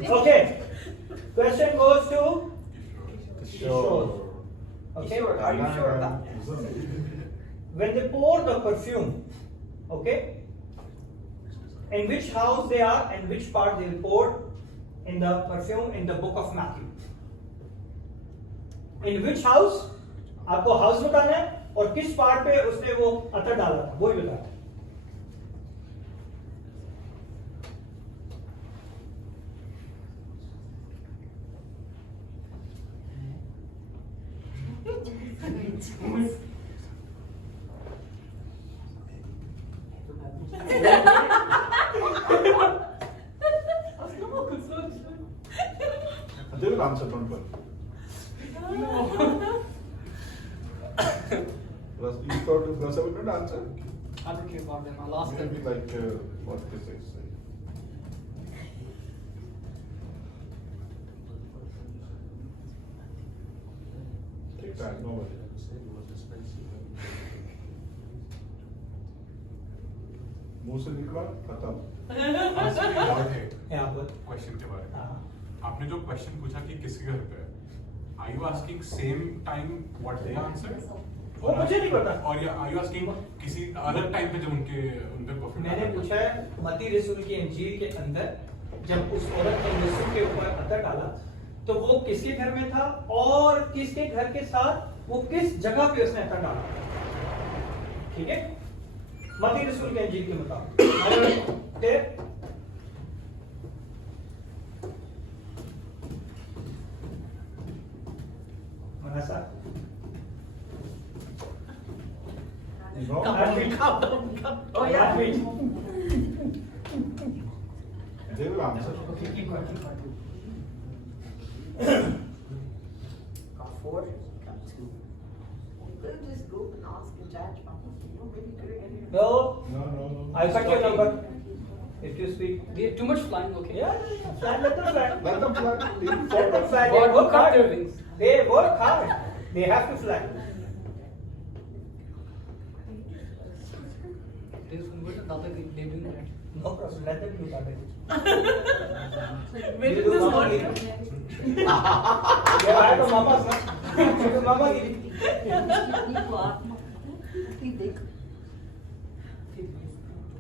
okay. Question goes to Kishore. Okay, Are you sure of that? when they pour the perfume, okay, in which house they are and which part they will pour in the perfume in the book of Matthew. In which house? आपको house बताना है और किस part पे उसने वो अतर डाला था वो ही बताना है. They will answer, don't worry. Plus, you thought Rasa will not answer? I don't care about them. I'll ask them. Maybe like what physics say. Take time, no worry. मुंह से निकला खत्म. यहाँ पर क्वेश्चन के बारे में हाँ। आपने जो क्वेश्चन पूछा कि किसके घर पे है, are you asking same time what they answer, वो मुझे नहीं पता। और या आर यू आस्किंग किसी अलग टाइम पे जब उनके उन पे परफ्यूम मैंने पूछा है मत्ती रसूल की इंजील के अंदर जब उस औरत ने यीशु के ऊपर अतर डाला तो वो किसके घर में था और किसके घर के साथ वो किस जगह पे उसने अतर डाला, ठीक है? मत्ती रसूल के इंजील के मुताबिक मनसा No? Oh yeah. They will answer. Okay, keep going, keep going. Got 4, got 2. You could just go and ask the judge. Maybe you could have ended No, No. I'll cut your number if you speak. They have too much flying, okay? Yeah, flat, let them fly. Let them fly. Let them fly. They God will work cut their hard. wings. They work hard. They have to fly. They just convert another thing. They're doing that. No problem. Let them do that. Where did this word come? Yeah, I have a mama, sir. To mama giri.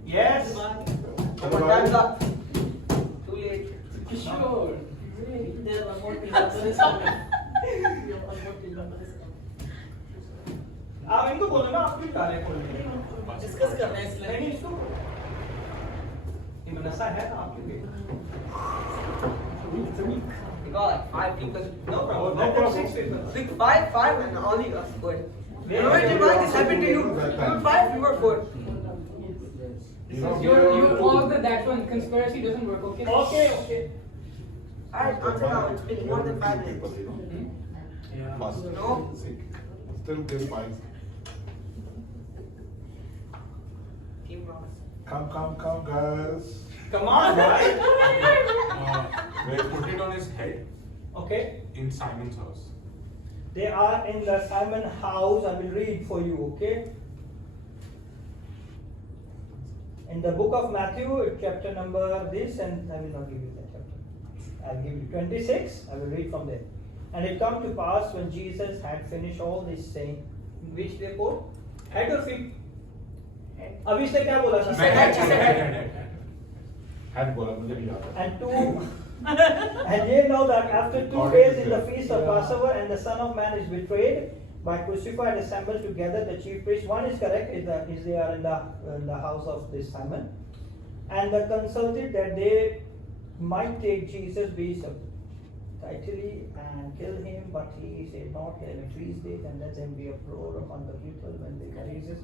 Yes. Come on, time's up. Too late. Sure. There's one more thing after this coming. There's one more thing after this coming. आप इनको बोलो ना, आप क्यों डाले खोलने? Discuss करना है इसलिए. नहीं इसको ये मनसा है ना आपके लिए? You got like 5 people. No problem. Let them 6 people. 6, 5, and only us 4. Yeah. Remember, Jamal, this happened to you. You were 5, we were 4. You know, You're all that one conspiracy doesn't work, okay? Okay, okay. Alright, until now, it's been more than 5 minutes. Fast. No. Sick. Still they're fine. Team Ross. Come, guys. Come on, guys. They put it on his head Okay. in Simon's house. They are in the Simon house. I will read for you, okay? In the book of Matthew, chapter number this, and I will not give you that chapter. I'll give you 26. I will read from there. And it come to pass when Jesus had finished all this saying, which they quote, head or feet? अब इसने क्या बोला था? Had bola मुझे नहीं आता. And ye know that after 2 days in the feast of Passover, and the Son of Man is betrayed by crucified, assembled together the chief priests. One is correct, is they are in the house of this Simon, and they consulted that they might take Jesus, be tightly and kill him, but he said not, till 3 days, and let them be uproar among the people when they carry Jesus.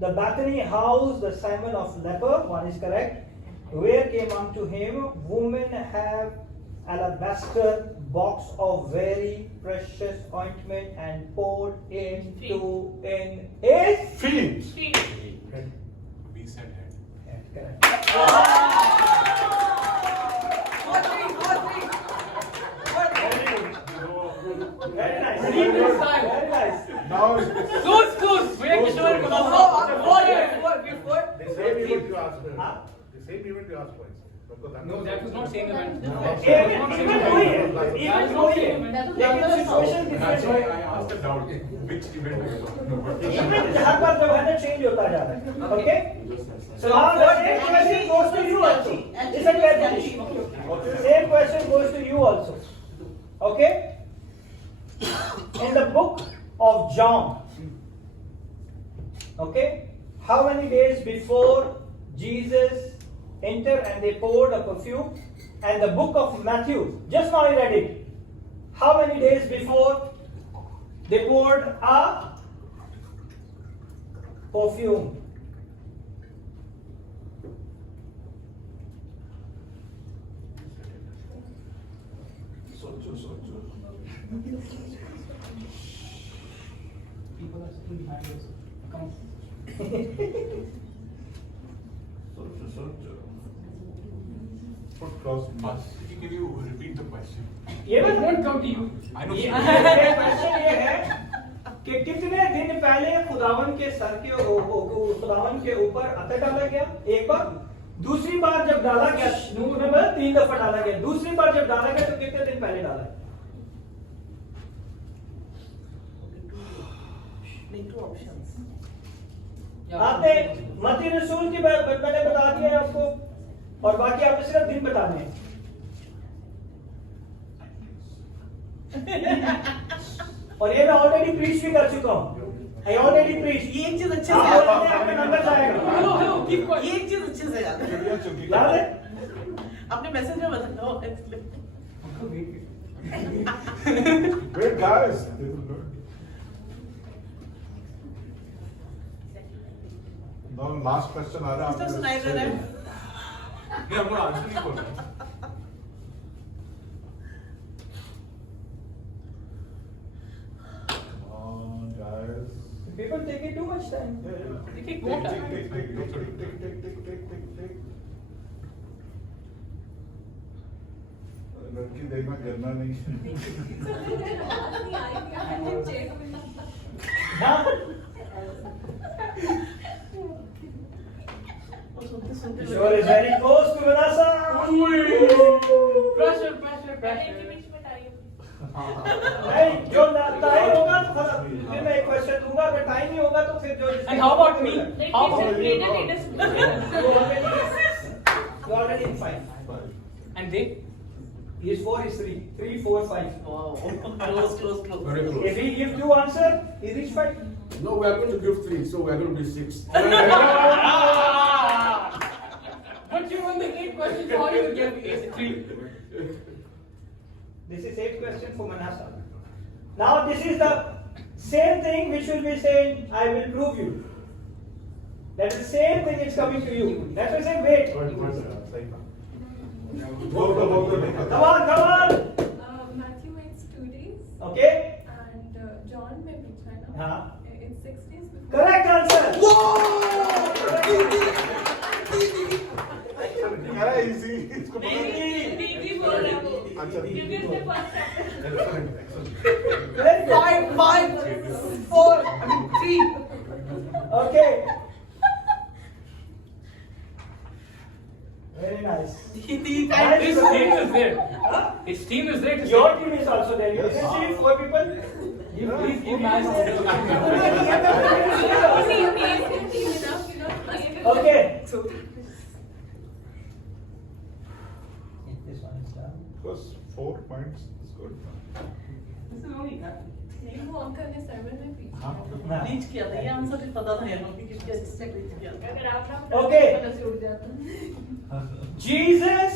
The Bethany house, the Simon of leper, one is correct, where came unto him women have alabaster box of very precious ointment and poured into in his Feet. We said head. Yeah, correct. 4-3. Very nice. Read this time. Very nice. Now Close. Where Close, Kishore close. come Oh, out? before. The same event you asked. Huh? The same event you asked twice. Because No, that was not same event. Even That was even not वही same है, event. even That was not वही same है, event. लेकिन situation That's different why है. I asked the doubt which event are you talking about. Even हर बार जो है ना change होता जा रहा है. Okay? So now the same question goes to you also. Listen carefully. Same question goes to you also. Okay? In the book of John. Okay? How many days before Jesus entered and they poured a perfume? And the book of Matthew, just now I read it. How many days before they poured a perfume? सोचो. People are sitting behind us. Come on. Put cross. Can you repeat the question? ये It बता won't come to you. I know. ये question ये है कि कितने दिन पहले खुदावन के सर के खुदावन के ऊपर अतर डाला गया? एक बार। दूसरी बार जब डाला गया, नूह में 3 दफा डाला गया। दूसरी बार जब डाला गया तो कितने दिन पहले डाला? Make 2 options. आपने मत्ती रसूल की मैंने बता दिया है आपको, और बाकी आपने सिर्फ दिन बताने हैं। और ये मैं ऑलरेडी प्रीच भी कर चुका हूँ। I already preached। ये एक चीज अच्छे से आप याद बोलते हैं आपका नंबर जाएगा। Hello, hello, keep quiet. ये एक चीज अच्छे से याद है। चिड़िया चुकी। याद है? आपने मैसेज में बताया होगा इसलिए। Wait, guys. They will learn. Now, last question आ रहा है। Sister सुनाई दे रहा है? नहीं, हमको आंसर नहीं बोलना। Come on, guys. People taking too much time। देखिए, quota. Tick. लड़की देखना गिरना नहीं। हाँ? वो सुनते सुनते Kishore is very close to Manasa। Pressure. नहीं, जो टाइम होगा तो फिर मैं एक क्वेश्चन दूंगा, अगर टाइम नहीं होगा तो फिर जो And how about me? How about You already in 5। And they? He is 4, is 3, 3, 4, 5। Wow. Close. Very close. If he give 2 answer, he reach 5। No, we are going to give 3, so we are going to be 6. But you won the 8 questions, how you will give 3? This is 8 question for Manasa। Now this is the same thing which will be saying, I will prove you। That is the same thing is coming to you। That will say, wait। बोल दो। Come on। Matthew it's 2 days Okay? and John में पूछा है ना? हाँ। It's 6 days before। Correct answer। अरे easy, इसको पता नहीं। दीदी बोल रहा है वो। अच्छा, क्योंकि उसने first chapter Very good। 5, 4, 3. Okay। Very nice। दीदी Nice। His team is there. Huh? His team is there to Your say. team is also there। You can see 4 people। You please give man. Okay। So, This one is done। Because 4 points is good. नहीं वो uncle ने server में पूछा। हाँ। Reach किया था ये answer भी पता था यार कि किसके से रीच किया था। अगर आप ना Okay। से उड़ जाता। Jesus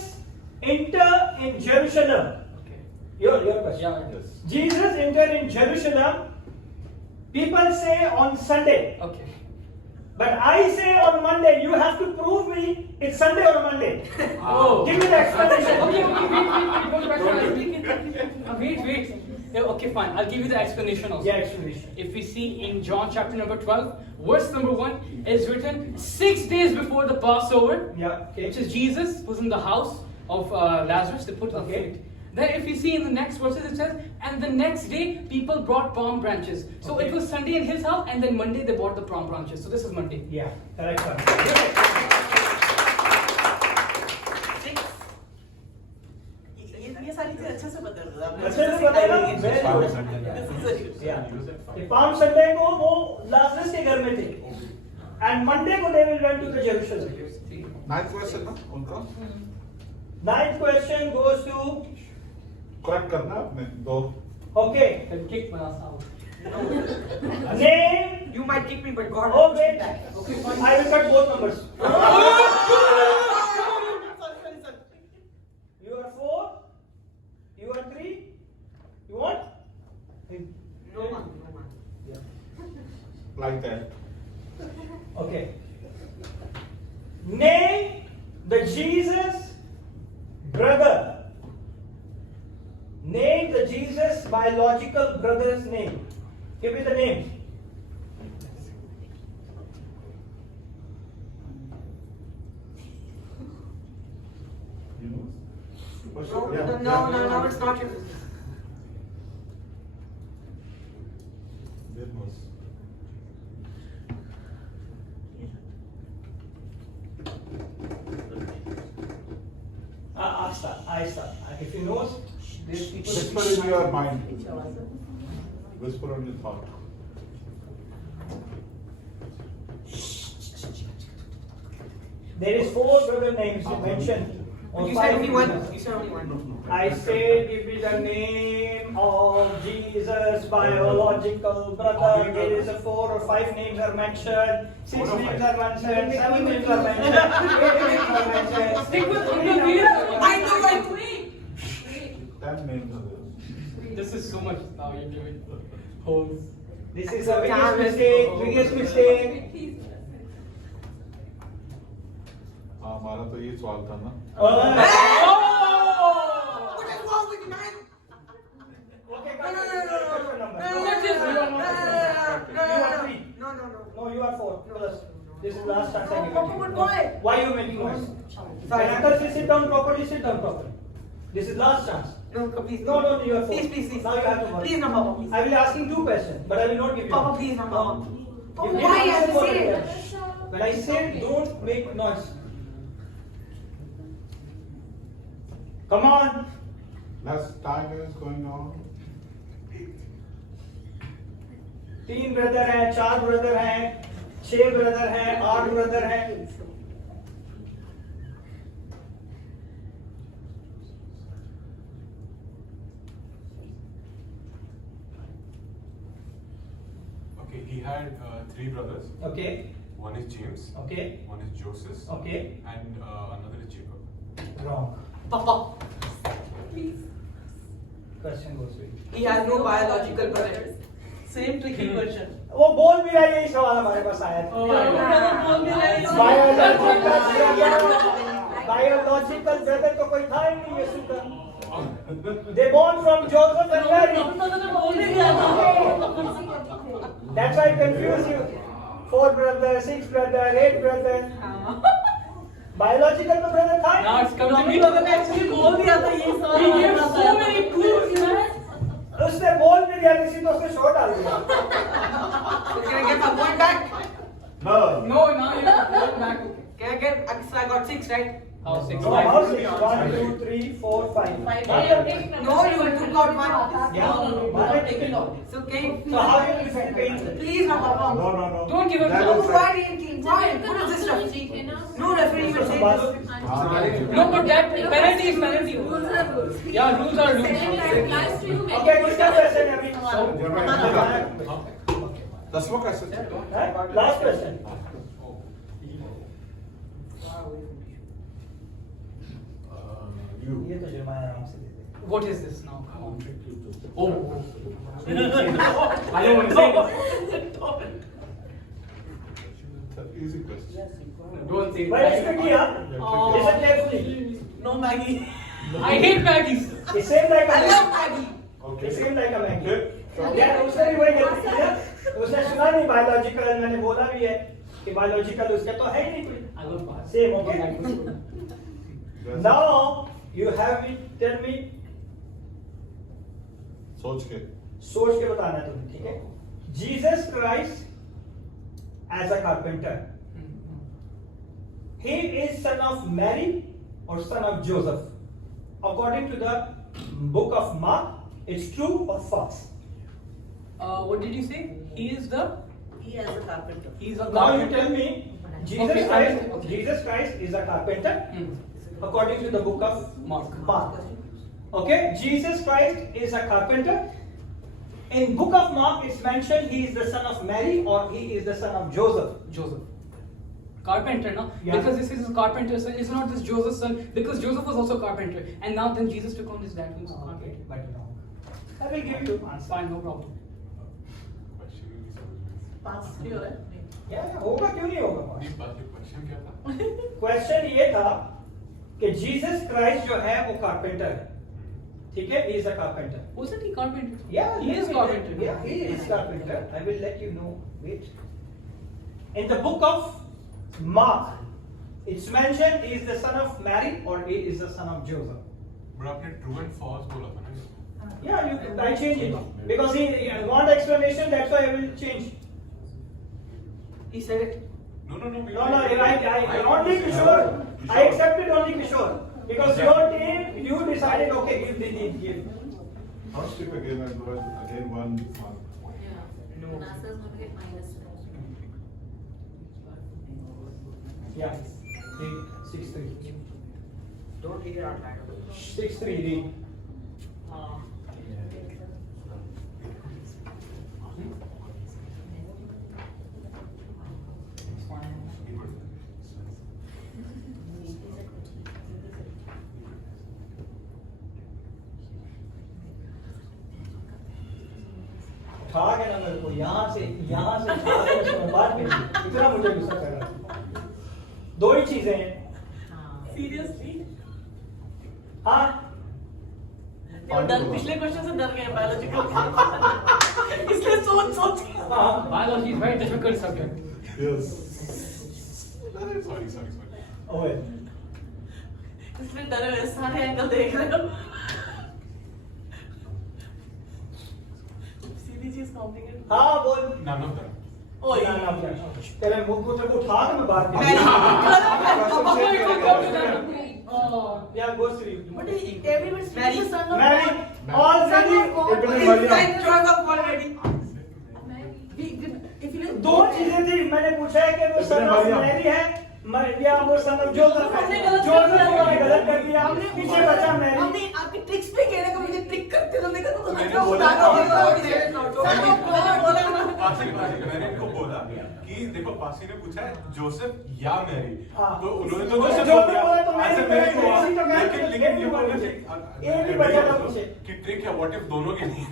enter in Jerusalem। Okay. Your question। Yeah. Yes. Jesus entered in Jerusalem, people say on Sunday, Okay. but I say on Monday. You have to prove me it's Sunday or Monday। Oh. Give me the explanation। Okay, wait. Yeah, okay, fine. I'll give you the explanation also. Yeah, explanation। If we see in John chapter number 12, verse number 1, it is written 6 days before the Passover, Yeah, okay। which is Jesus was in the house of Lazarus. They put a Okay. feet. Then if we see in the next verses, it says, and the next day people brought palm branches. So Okay. it was Sunday in his house, and then Monday they brought the palm branches. So this is Monday. Yeah, correct one। ये सारी चीजें अच्छे से बता रहे हो आपने। अच्छे से बताया ना? Very Palm good। Sunday। This is serious. Yeah। ये पाम संडे को वो लाजरस के घर में थे, and Monday को they will went to the Jerusalem। 9th question ना उनका 9th question goes to, correct करना आपने 2 okay, Then kick Manasa out. name। You might kick me, but God Oh will wait, push me back. I will cut both numbers। Sorry. You are 4, you are 3, you want? No man. like that. Okay. Name the Jesus brother। Name the Jesus biological brother's name। Give me the name। Question? No, Yeah. no, no, no, it's not your business. There was. I start. If you know, there's people. Whisper in your mind. Whisper on your thought. There is 4 brother names mentioned. or You five said only one. names. You said only one. I said give me the name of Jesus' biological brother. There is a 4 or 5 names are mentioned. 6 names are mentioned. 7 names are mentioned. 8 names are mentioned. Stick with Three the numbers are video. I know, I mentioned. know. 10 names are there. This is so much now you're giving holes. This is the biggest mistake. Biggest mistake. हाँ हमारा तो ये सवाल था ना. Oh! What is wrong with you, man? Okay, No, no, no, no, question number. no, What is You are not no, You are 3. no, no, no. No, you are 4. Plus. This is the last chance I give Papa, you. good boy. Why are you making noise? When uncle says sit down properly, sit down properly. This is last chance. No, please. No, no, you are 4. Please, please, please. Now you have to work. Please, no, Papa, please. I will asking 2 questions, but I will not give you. Papa, please, no, Papa. Papa, Give me why you have answer to for say the it? question. When I say don't make noise. Come on. Less time is going on. 3 brother हैं, 4 brother हैं, 6 brother हैं, 8 brother हैं. Okay, he had 3 brothers. Okay, One is James, okay, one is Joseph, okay. and another is Jacob. Wrong. Papa, Question goes to you. he has no biological brother. Same tricky question. वो बोल भी रहा है यही सवाल हमारे पास आया था. Biological brother तो कोई था ही नहीं यीशु का. They born from Joseph and Mary. That's why I confuse you. 4 brother, 6 brother, 8 brother. Biological तो brother था ही Now it's come to me. Actually बोल दिया था ये सवाल. He gave so many clues. नहीं. उसने बोल भी दिया किसी तो उसने शो डाल दिया. So can I get my point back? No. No, now you have to go back. Can I get? So I got 6, right? How 6? So how 6? 1, 2, 3, 4, 5. No, you took out one. Yeah. So can you? So how you will feel pain? Please, no, Papa. No, no, no. Don't give up. That No, is why right. didn't he? Why? What is this stuff? No referee will say this. No, but that penalty is penalty. Yeah, rules are rules. Okay, किसका question है अभी? दसवां question. हैं? Last question. You. ये तो जुर्माना आराम से दे दे. What is this now? Oh. I don't want to say this. Easy question. Don't say But it's it. tricky, huh? Listen carefully. No Maggie. I hate Maggies. It seems like I a love Maggie. It seems like a Maggie. यार उसने भी वही गलती की ना. उसने सुना नहीं biological मैंने बोला भी है कि biological उसका तो है ही नहीं कोई. I love Maggies. Same, okay? Now you have me tell me सोच के. सोच के बताना तुम्हें, ठीक है? Jesus Christ as a carpenter. He is son of Mary or son of Joseph? According to the book of Mark, it's true or false? What did you say? He is the. He as a carpenter. He's a. Now you tell me, Jesus Okay, Christ, okay. Jesus Christ is a carpenter according to the book of Mark. Mark. Okay, Jesus Christ is a carpenter. In book of Mark, it's mentioned he is the son of Mary or he is the son of Joseph. Joseph. Carpenter, no? Yeah. Because this is his carpenter son. It's not this Joseph's son. Because Joseph was also carpenter. And now then Jesus took on his dad who's a carpenter. Okay, but no. I will give you answer. Fine, no problem. Question भी नहीं समझ में. Pass clear है. Yeah, होगा क्यों नहीं होगा? नहीं, बाकी question क्या था? क्वेश्चन ये था कि जीसस क्राइस्ट जो है वो कारपेंटर है, ठीक है? He is a carpenter. Wasn't he carpenter? Yeah, he is carpenter. Yeah, he is carpenter. I will let you know. Wait. In the book of Mark, it's mentioned he is the son of Mary or he is the son of Joseph. But आपने true and false बोला था ना? Yeah, I change it because he want explanation. That's why I will change. He said it. No. No, I only Kishore. I accepted only Kishore because your team you decided. Okay, give. How skip again and was again 1 mark. No. Nasa's gonna get minus 4. Yeah, 6-3. Don't read it out loud. 6-3. Read. उठा के ना मेरे को यहाँ से उठा के उसमें बात नहीं की। इतना मुझे गुस्सा कर रहा था। दो ही चीजें हैं। सीरियसली हाँ वो डर पिछले क्वेश्चन से डर गए बायोलॉजिकल इसलिए सोच हाँ Biology is very difficult subject. Yes. Sorry. ओए इसलिए डरे हुए सारे एंगल देख रहे हो सीधी चीज कॉम्प्लिकेटेड हाँ बोल None of them. ओए ना ना क्या तेरे मुंह को तेरे को उठा के मैं बात या गो Shri But everyone Mary. is the son of Mary God. already It's like choice of already. If you look, दो चीजें थी मैंने पूछा है कि वो सन ऑफ मैरी है या वो सन ऑफ जोसेफ हमने है गलत जोसेफ किया। ने गलत कर दिया पीछे बचा मैरी हमने आपके ट्रिक्स पे कह रहे को मुझे ट्रिक करते तो देखा तो मैंने अच्छा बोला होता पासी मैंने इनको बोला कि देखो पासी ने पूछा है जोसेफ या मैरी हाँ। तो उन्होंने तो जोसेफ जोसेफ बोला तो मैरी आंसर मैरी बोला, हुआ इसी तो मैरी लेकिन लेकिन ये बोलना बोला चाहिए ये भी बचा था पीछे कि ट्रिक है व्हाट इफ दोनों के नहीं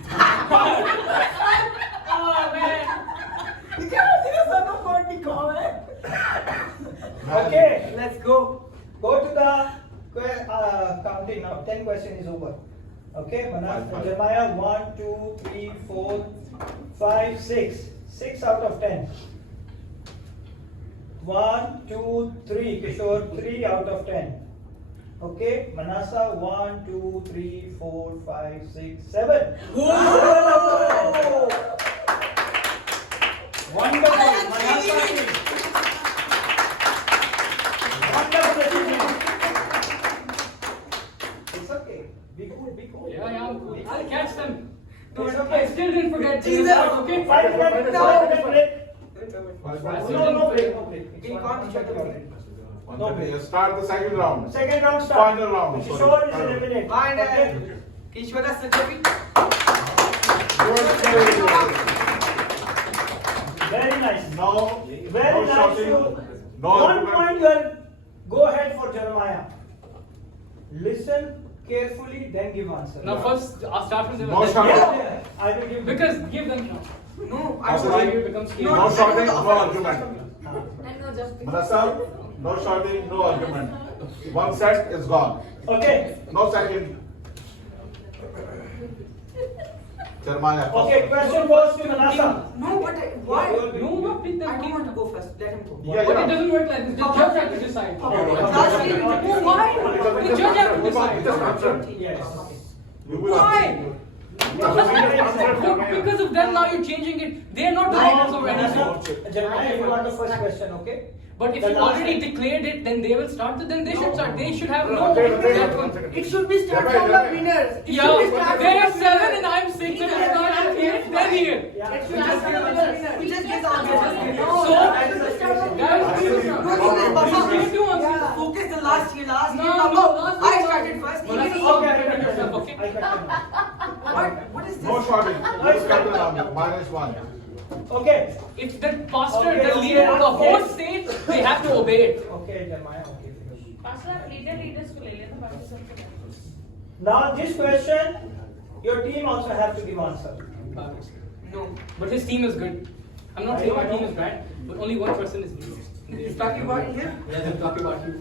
son of God की कौन है? okay Let's go. go to the counting now 10 question is over okay Five. Jeremiah 1 2 3 4 5 6 out of 10 1 2 3 Kishore 3 out of 10 okay Manasseh 1 2 3 4 5 6 7 Whoa! Wonderful Manasseh team. Wonderful achievement. It's okay. Be cool. Yeah, I'm cool. I'll catch them. It's okay. I still didn't forget. Jesus. Okay. 5 minutes. 5 minutes break. Five. No break. It's We one- can't check it already. No break. Start the second round. Second round start. Final round, sorry. Kishore is Final. eliminated. And Okay. Kishwara certificate. Very nice. No. Very no nice. shouting. You. No One argument. point you are. Go ahead for Jeremiah. Listen carefully, then give answer. Now first, I'll start from the. No shouting. Yeah, I will give. Because give them now. No, That's why you become scared. No shouting, no argument. And no justification. Manasa, no shouting, no argument. One set is gone. Okay. No second. Jeremiah. Okay. Question goes to Manasseh. No, but why? No, not pick them. I don't want to go first. Let him go. Yeah, But yeah. it doesn't work like this. The judge has to decide. Last week, why? The judge has to decide. Just answer. Yes. You will Why? answer. Because of them now you're changing it. They are not the writers of anything. Manasseh, Jeremiah, you want the first question, okay? But if The you last already one. declared it, then they will start. Then they should start. They should have no. that one. It should be start from the winners. It Yeah, should be start they from are the 7 winners. and I'm 6 and I'm not. I'm here. They're here. Yeah. It should be start from the winners. We just get the answer. No, So, it should be start from the Guys, winners. give No, no, give two answers. Yeah. Focus the last year, last No, year. no, Papa. last I year. started first. Well, that's Okay, okay. I got it. Okay. I got it. What is this? No shouting. Just cut the number. -1. Okay. If the pastor, Okay, the okay, leader of the whole yes. state, they have to obey it. Okay, Jeremiah. Okay. finish. Pastor leaders को ले लेना बाकी सबको Now this question, your team also have to give answer. No. But his team is good. I'm not saying my team is bad, but only one person is good. He's talking about here? Yeah, they're talking about you.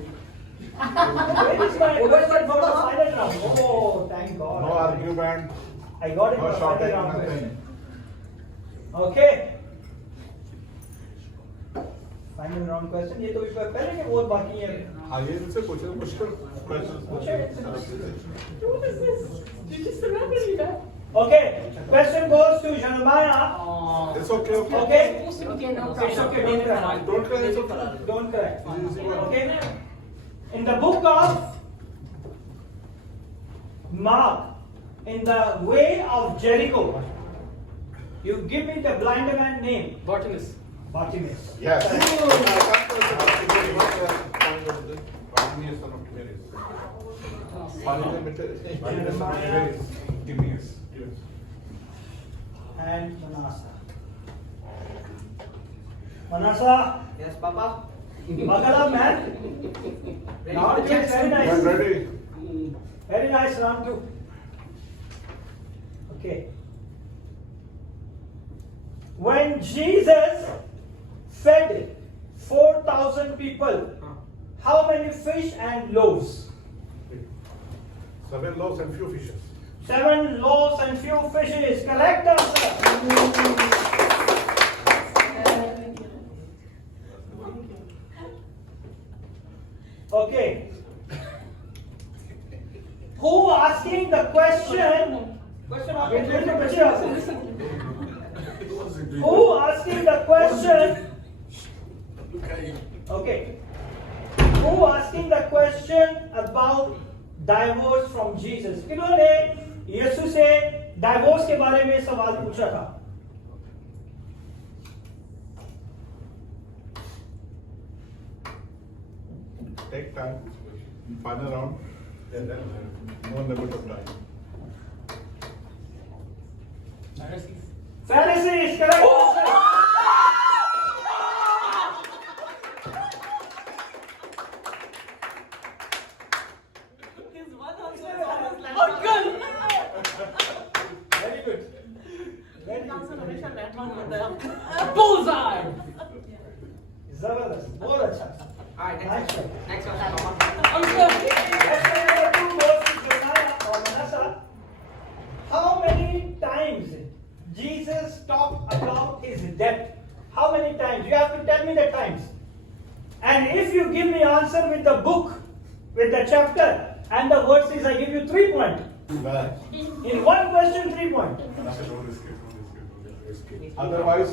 Where is my question for the final round? Oh, thank God. No argument. I got it No for the shouting. final round. Nothing. Okay. Final round question, ये तो इसका पहले के बहुत बाकी है. हाँ ये इनसे पूछे मुश्किल question What is this? You just remember me that. Okay, question goes to Jeremiah. It's okay okay Okay, Supposed to be no it's okay, don't cry. Don't cry it's okay Don't cry. Okay, in the book of Mark, in the way of Jericho, you give me the blind man name. Bartimaeus. Bartimaeus. Yes And Manasseh. Manasseh, Yes, Papa. buckle up, man. Ready Now for the it's very Jackson? nice. ready Very nice, round two. Okay. When Jesus fed 4,000 people, how many fish and loaves? 7 loaves and few fishes. 7 loaves and few fishes. Correct answer. Okay. Who asking the question? Question Who asking the question? Okay. Who asking the question about divorce from Jesus? किन्होंने यीशु से divorce के बारे में सवाल पूछा था? take time final round and then no limit of time Pharisees. Pharisees, correct answer. His one answer is almost like good. Very good. Very Answer good. हमेशा landmark होता है. Bullseye. जबरदस्त, बहुत अच्छा. Alright, Nice next one. one. Next one, Papa. Answer. Question number 2 goes to Jeremiah or Manasseh. How many times Jesus talked about his death? How many times? You have to tell me the times. And if you give me answer with the book, with the chapter and the verses, I give you 3 points. In one question, 3 points. otherwise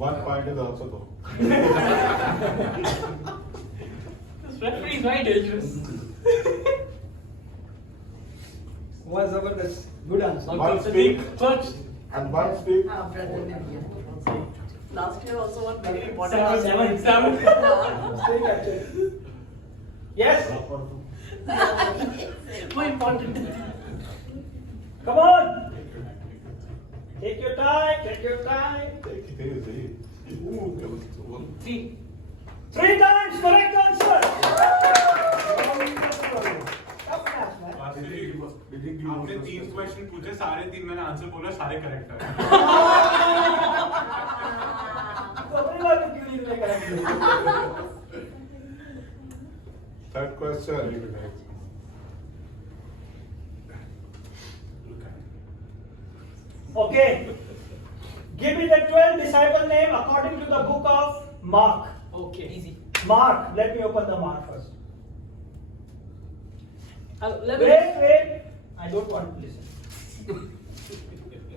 1 point is also go This referee is very dangerous. Was Zabardast. Good answer. One speak Clutch. and one speak Last year also one very important Seven. Stay captured. Yes? More important. Come on. Take your time. Take your time. take it easy 3. 3 times correct answer. Tough match, man. आपने 3 question पूछे, सारे 3 मैंने answer बोला, सारे correct है. तो अपनी बात क्यों नहीं तुम्हें correct किया? third question Okay. Give me the 12 disciple name according to the book of Mark. Okay. Easy. Mark. Let me open the Mark first. Let me. Wait. I don't want to listen.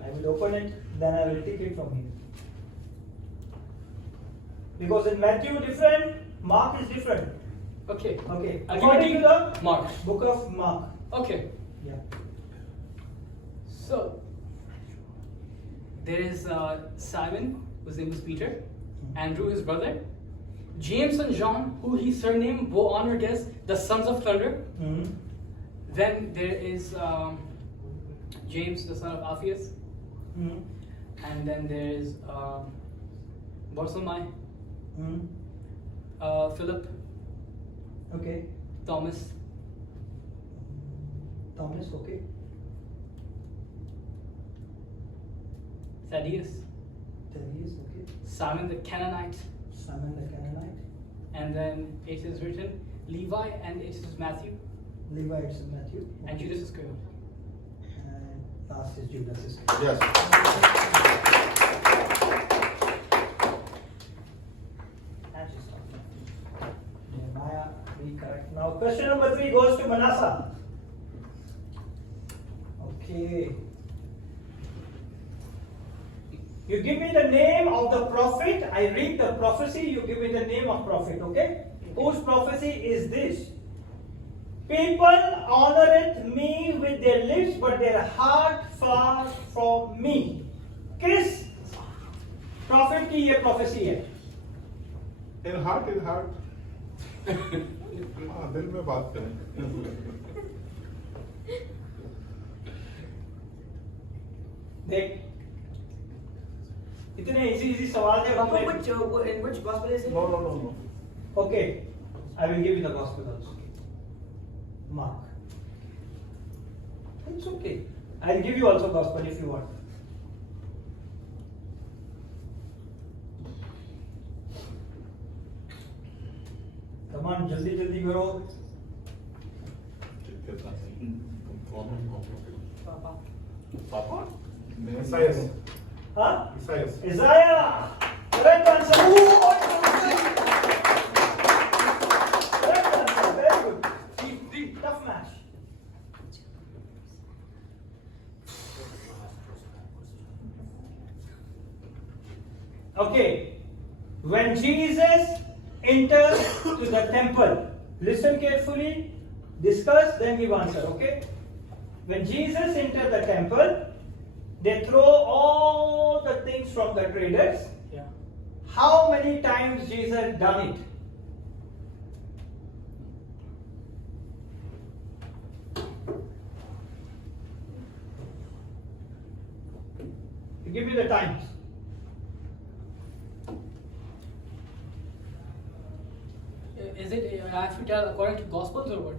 I will open it, then I will take it from here. Because in Matthew different, Mark is different. Okay. Okay. I'll According give to it the to Mark. book of Mark. Okay. Yeah. So there is Simon, whose name is Peter, Andrew, his brother, James and John, who he surnamed honored as the sons of thunder. Mm-hmm. Then there is James, the son of Alphaeus, Mm-hmm. and then there is Bartholomew, Mm-hmm. Philip, Okay. Thomas, Thomas, okay. Thaddeus, Thaddeus, okay. Simon the Canaanite, Simon the Canaanite. and then it is written Levi, and it is Matthew, Levi, it's Matthew. and Judas Iscariot. And last is Judas Iscariot. yes 3 correct. Now question number 3 goes to Manasseh. Okay. You give me the name of the prophet. I read the prophecy. You give me the name of prophet. Okay. Whose prophecy is this? People honoreth me with their lips, but their heart far from me. किस prophet की ये prophecy है? In heart, हाँ, दिल में बात करें. देख इतने इजी सवाल है. Papa, in which gospel is it? No. Okay, I will give you the gospel also. Mark. It's okay. I'll give you also gospel if you want. Come on, जल्दी करो. कितना सही. Papa. Papa? Isaiah. Huh? Isaiah. Isaiah. Correct answer. Correct answer. Very good. Tough match. Okay. When Jesus enters to the temple, listen carefully, discuss, then give answer. Okay. When Jesus enters the temple, they throw all the things from the traders. Yeah. How many times Jesus done it? Give me the times. Is it I have to tell according to Gospels or what?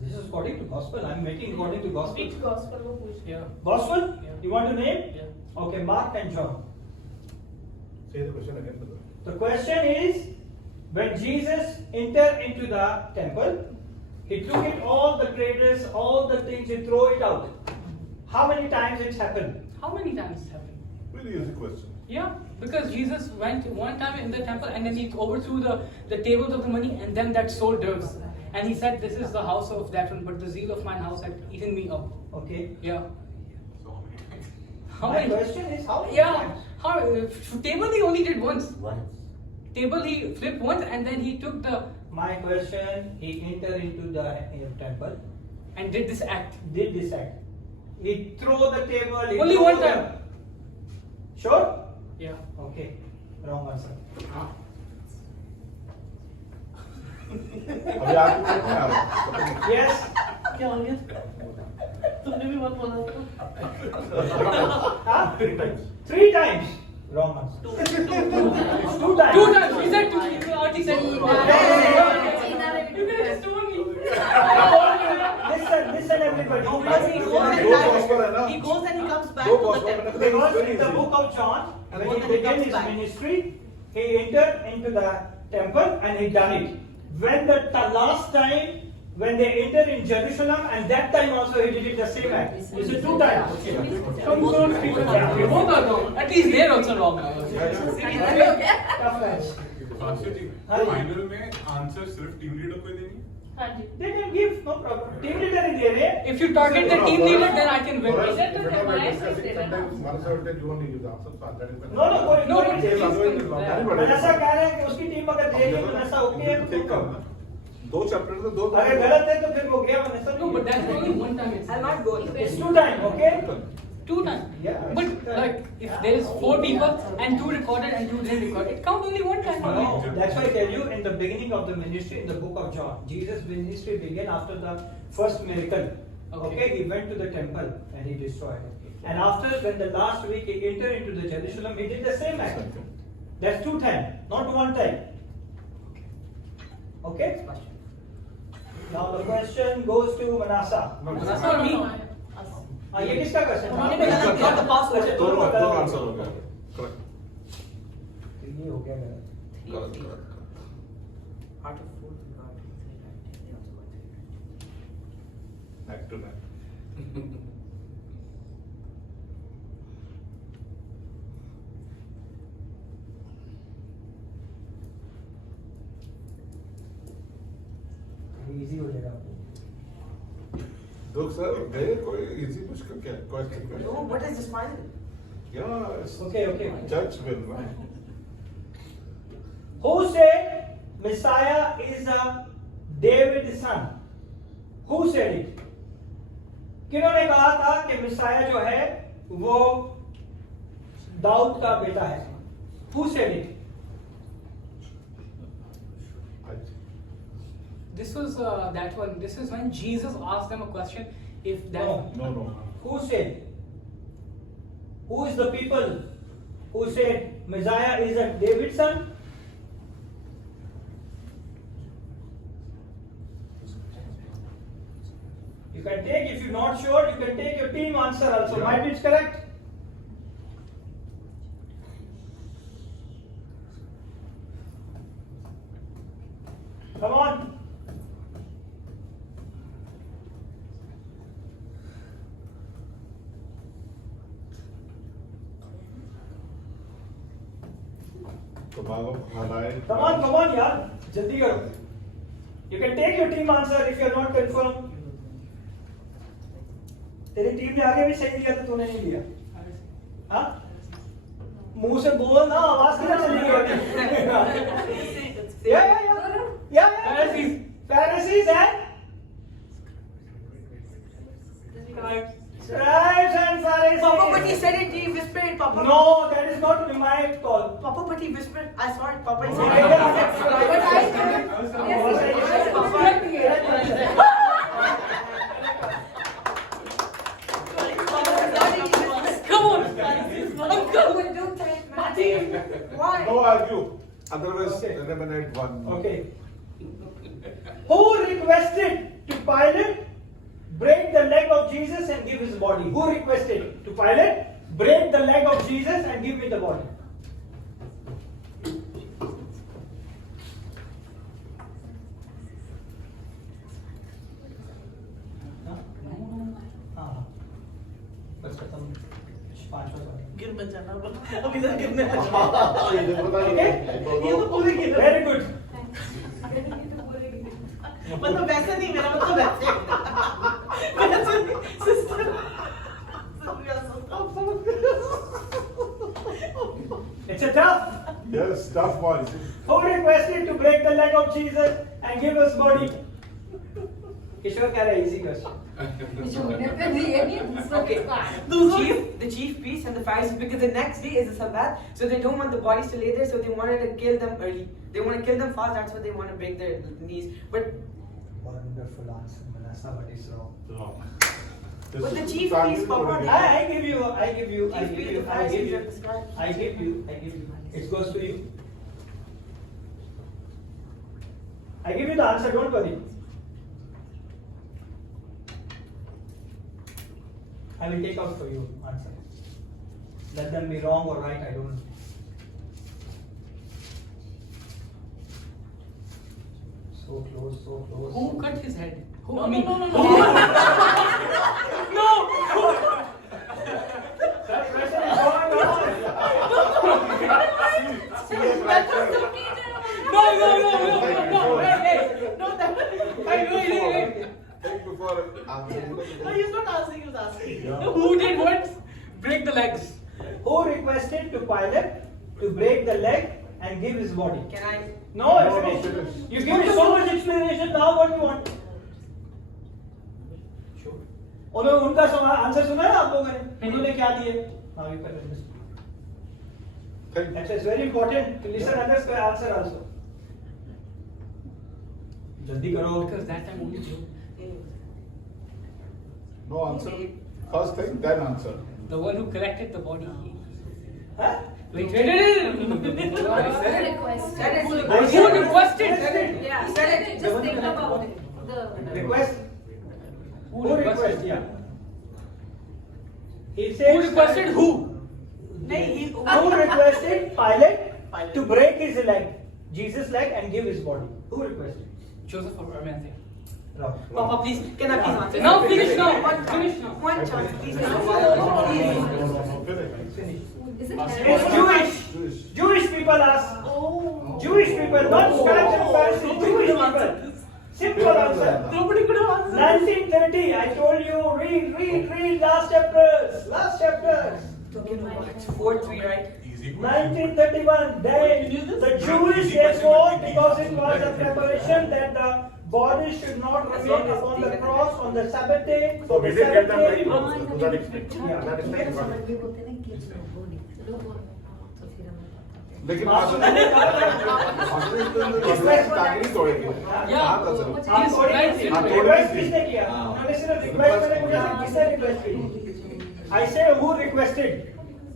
This is according to gospel. I'm making according to gospel. Which gospel वो पूछ? Yeah. Gospel? Yeah. You want to name? Yeah. Okay, Mark and John. Say the question again, brother. The question is, when Jesus entered into the temple, he took it all the traders, all the things, he threw it out. How many times it happened? How many times it happened? Very easy question. Yeah, because Jesus went one time in the temple and then he overthrew the tables of the money and then that sold doves. And he said, this is the house of that one, but the zeal of mine house had eaten me up. Okay. Yeah. So how many times? How My many? question is how many Yeah. times? How? Table he only did once. Once. Table he flipped once and then he took the My question, he entered into the temple, and did this act. did this act. He threw the table. He Only threw one the- time. Sure? Yeah. Okay. Wrong answer. अभी आपको कितने आ रहे हैं? पता नहीं. Yes. क्या हो गया? तुमने भी मत बोला था. Huh? 3 times. 3 times. Wrong answer. 2 times. 2 times. He said 2. He said. You could have just told me. Listen everybody. Because he goes and दो gospel है ना? he goes and he comes back दो to the gospel temple. है ना? Because Very in the easy. book of John, And when then he he began comes his back. ministry, he entered into the temple and he done it. When the last time, when they entered in Jerusalem, and that time also he did it the same act. He said 2 times. Both are wrong. At least they're also wrong. Tough match. Pastor जी, हाँ जी। Final में answer सिर्फ team leader को ही देंगे? हाँ जी. They can give, no problem. Team leader ही दे रहे हैं. If you target the team leader, then I can win. For us, That if is at all we are my discussing, system, है ना? sometimes one side you only use the answer, so that is when- No, कोई No, कोई but नहीं. he's otherwise good. it's Yeah. not. मनसा कह रहे हैं कि उसकी टीम अगर देगी मनसा ओके है तो ठीक करो. है. दो चैप्टर से दो अगर गलत है तो फिर वो गया मनसा. No, but that's only one time. I'll not go. It's 2 times, okay? 2 times. Yeah. But like if there is 4 people and 2 recorded and 2 didn't record, it counts only one time. No, that's why I tell you in the beginning of the ministry in the book of John, Jesus' ministry began after the first miracle. Okay, he went to the temple and he destroyed it. And after when the last week he entered into the Jerusalem, he did the same act. That's 2 times, not 1 time. Okay? Now the question goes to Manasseh. That's not me. हाँ ये किसका question उन्होंने भी गलत किया, तो pass हो जाए. दोनों आंसर हो गया. Correct. ये हो गया गलत. Correct, correct. Out of 4, God, 3 times. They also got 3 times. Back to back. Easy हो जाएगा आपको। Look, sir, there कोई easy मुश्किल क्या question No, what is this final? Yeah, it's Okay. judge will, right? Who said Messiah is a David's son? Who said it? किन्होंने कहा था कि मिसाया जो है वो दाऊद का बेटा है? Who said it? This was that one. This is when Jesus asked them a question. If that No. No. Who said? Who is the people who said Messiah is a David's son? You can take, if you're not sure, you can take your team answer also. Yeah. Might be it's correct. Come on. तो मालूम हलाए Come on, यार, जल्दी करो. You can take your team answer if you are not confirmed. तेरी team ने आगे भी सही दिया तो तूने नहीं दिया. हाँ? मुंह से बोल ना, आवाज किधर चली गई? Yeah. Pharisees and scribes and Pharisees. Papa, but he said it, he whispered it, Papa. No, that is not my call. Papa, but he whispered, I saw it, Papa. He said it. Come on, uncle. Why? No argue. Otherwise, Okay. eliminate one. Okay. Who requested to Pilate break the leg of Jesus and give his body? Who requested to Pilate break the leg of Jesus and give me the body? हाँ. बस खत्म. 5 सवाल. गिर मत जाना बोलो. अब इधर गिरने लगा. ये तो पूरी की. Very good. मतलब वैसे नहीं, मेरा मतलब वैसे नहीं. Sister. It's a tough. Yes, tough one. Who requested to break the leg of Jesus and give us body? Kishore keh raha hai, easy question. Okay. The chief priests and the Pharisees, because the next day is the Sabbath, so they don't want the bodies to lay there, so they wanted to kill them early. They want to kill them fast, that's why they want to break their knees. But Wonderful answer, Manasa, but it's wrong. Wrong. But the chief priest, Papa, they- I give you. chief priests, the Pharisees are the scribes. I give you. It goes to you. I give you the answer, don't worry. I will take out for you answer. Let them be wrong or right, I don't know. So close, so close. who cut his head? Who? No, I mean, no. That question is going on. No. Hey. No, that. Wait. Take before answering. No, he's not asking, he's asking. Yeah. who did what? Break the legs. Who requested to Pilate to break the leg and give his body? Can I? No, No, finish. finish. You give me so much explanation now. What do you want? Sure. उन्होंने उनका answer सुना है आप लोगों ने? उन्होंने क्या दिए? Now you can listen. Thank you. That's very important to listen others' answer also. जल्दी करो. Because that time only two. No answer. First thing, then answer. The one who collected the body. हाँ? Wait. Request. That is Who requested? Yeah, He said it. just think about it. The Request. Who Who requested? request? Yeah. He said. Who requested who? Who requested Pilate to break his leg, Jesus' leg, and give his body? Who requested? Joseph or Arimathea. Wrong. Papa, please, can I please answer? Now finish now. One Finish chance. now. One chance, please. No, finish. Finish. is it It's Jewish. Jewish people ask. Jewish people, not scribes and Pharisees. Jewish people. Simple answer. Nobody could have answered. 1930. I told you. Read. Last chapters. 4-3, right? Easy question. 1931. Then the Jewish they fought because it was a preparation that the body should not remain upon the cross on the Sabbath day. So we did get them right. Yeah. To that extent. That extent we got it. लेकिन Request तोड़ेंगे आप request किसने किया? उन्होंने सिर्फ request मैंने मुझे किसने रिक्वेस्ट की? I say who requested?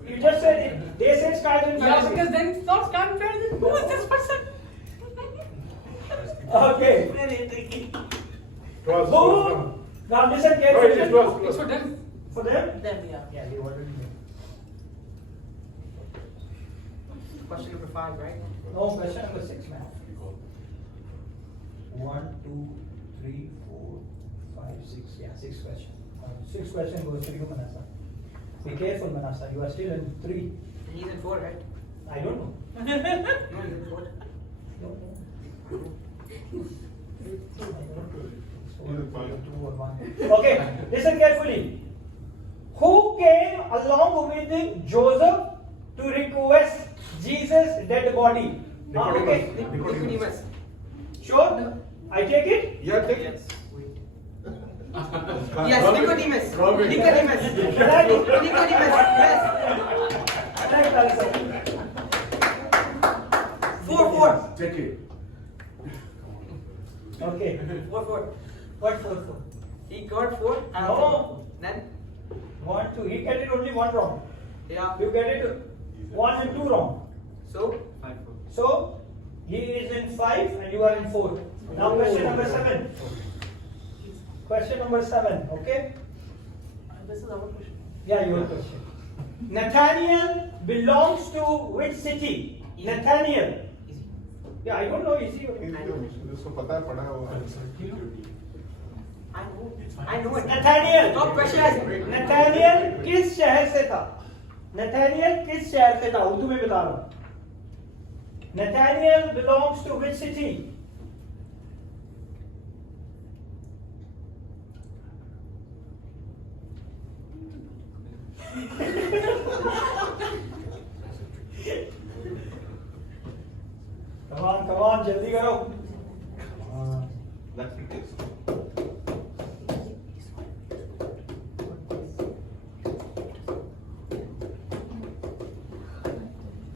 You just said it. They said Skyler and Yeah, Pharisees. because then it's not scam Pharisees. Who is this person? Okay. Very tricky. It was- Who? Now listen No, it carefully. was- It's for them. For them? Then, yeah. Yeah, they already know. Question number 5, right? No, question number 6, man. 1, 2, 3, 4, 5, 6. Yeah, 6 question. 6 question goes to you, Manasa. Be careful, Manasa. You are still in 3. He's in 4, right? I don't know. No, he's in 4. Okay, listen carefully. Who came along with Joseph to request Jesus' dead body? Okay. Nicodemus. Sure? I take it? Yeah, take it. Yes, Nicodemus. Robin. Nicodemus. Right? Nicodemus. Yes. Right answer. 4-4. Take it. Okay. 4-4. What 4? He got 4. and No. Then? 1, 2. He get it only 1 wrong. Yeah. You get it 1 and 2 wrong. So? So he is in 5 and you are in 4. Now question number 7. Question number 7. Okay. This is our question. Yeah, your question. Nathaniel belongs to which city? Nathaniel. Yeah, I don't know. Easy. जिसको पता है पढ़ा है वो I know it. Nathaniel. Stop pressurizing. Nathaniel किस शहर से था? Nathaniel किस शहर से था? उर्दू में बता रहा हूँ. Nathaniel belongs to which city? Come on, जल्दी करो. That's the case.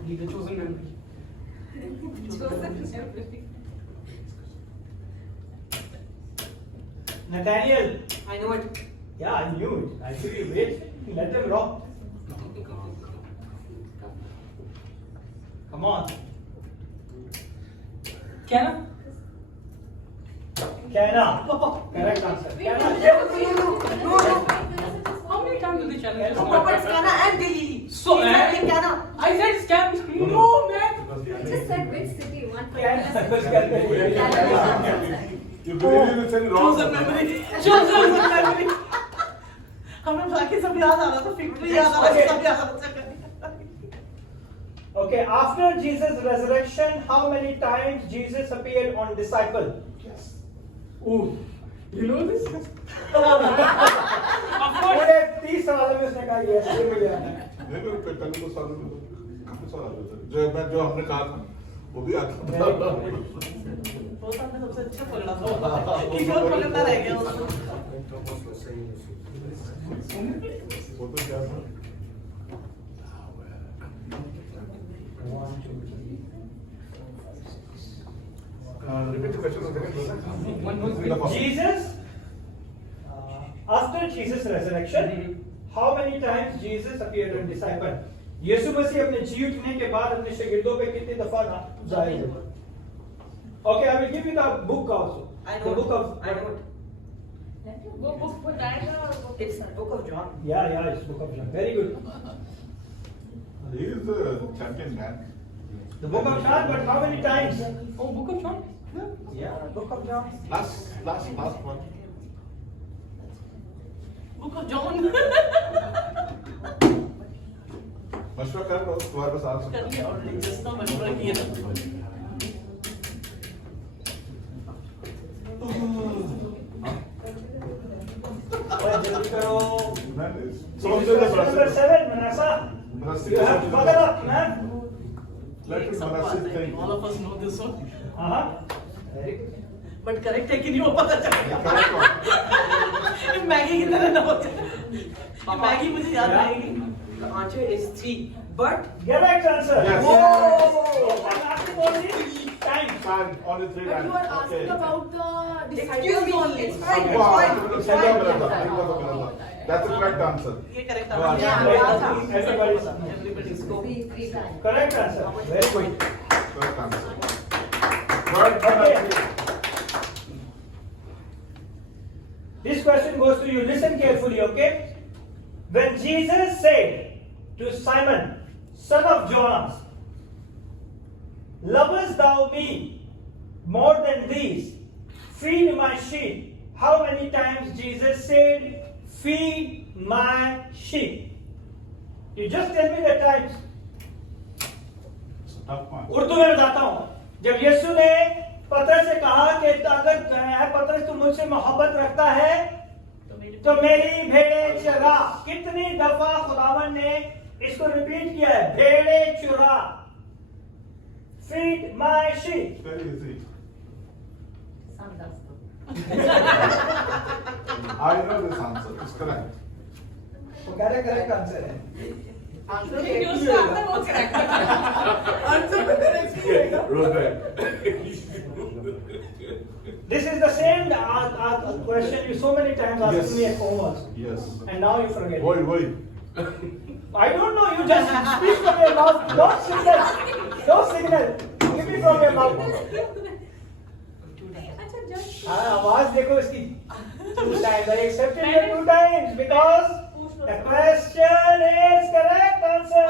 Be the chosen memory. Nathaniel. I know it. Yeah, I knew it. Actually, wait. Let them rock. Come on. Cana? Cana. Correct answer. Cana. How many times do they challenge us? Oh, Papa, it's Cana and Galilee. So, He's having Cana. I said scam. No, man. Just said which city? One Cana. You believe in it's any wrong. Chosen memory. Chosen memory. हमें बाकी सब याद आ रहा था फिक्री याद आ रहा था सब याद आ रहा था Okay, after Jesus' resurrection, how many times Jesus appeared on disciple? Yes. Oh, you know this? of course पूरे 30 सवालों में उसने कहा yes, ये मिल गया. नहीं मैं पहले तो साल में काफी साल आते थे जो हमने कहा था वो भी आता था वो सामने सबसे अच्छा पकड़ा था किसी और पकड़ना रह गया उसको वो तो क्या था 1, 2, 3, 4, 5, 6. Repeat the question again. Jesus, after Jesus' resurrection, how many times Jesus appeared on disciple? यीशु मसीह अपने जी उठने के बाद अपने शागिर्दों पे कितनी दफा जाहिर हुआ? Okay, I will give you the book also. I The know book it. of I know it. वो बुक बताएगा It's Book of John. yeah, it's book of John. Very good. He is the champion man. The book of John, but how many times? Oh, Book of John? Yeah, book of John. Last one. Book of John मशवरा कर लो तुम्हारे पास आ सकता कर लिया already just ना मशवरा किया जल्दी करो. That is. So question number 7, Manasa. Manasa. You have to buckle up, man. Let एक सब Manasa बात है, think. all of us know this one. Very good. But correct है कि नहीं वो पता चलेगा. Correct one. ये मैगी की तरह ना हो जाए. ये मैगी मुझे याद आएगी. The answer is 3. But Correct answer. Yes. Whoa! I'm asking only time. Fine, only 3 But lines. you are asking Okay. about the excuse me, disciples only. it's fine, Wow, it's fine, it's fine. That's the correct answer. ये correct Yeah, answer. yeah. Everybody's- Everybody's go. Three times. Correct answer. Very good. Correct answer. Right, Okay. This question goes to you. Listen carefully, okay? When Jesus said to Simon, son of Jonas, lovest thou me more than these? Feed my sheep. How many times Jesus said, feed my sheep? You just tell me the times. It's a tough one. Urdu में बताता हूँ. जब यीशु ने पतरस से कहा कि अगर पतरस तू मुझसे मोहब्बत रखता है तो मेरी भेड़ें चरा. कितनी दफा खुदावन ने इसको रिपीट किया है? भेड़ें चुरा. Feed my sheep. Very easy. Some does. I know this answer. It's correct. वो कह रहे करेक्ट आंसर है. Answer में क्यों उसका answer वो correct है? Answer में correct नहीं होगा. This is the same question you so many times asked Yes. me at home also. Yes. And now you forget. Why, why? I don't know. You just speak from your mouth. Don't signal. Don't signal. Give me from your mouth. अच्छा जज हाँ, आवाज देखो इसकी. 2 times. I accepted it 2 times because the question is correct answer.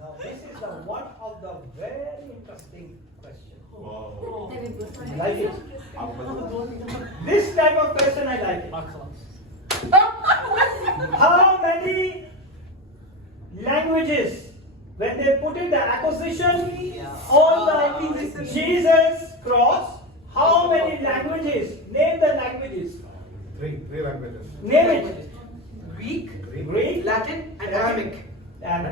Now this is the one of the very interesting question. Wow. very good. I like it. आप बताओ. This type of question I like it. How many languages, when they put in the acquisition on the Jesus cross, how many languages? Name the languages. Three languages. Name it. Greek, Greek, Latin, and Arabic. and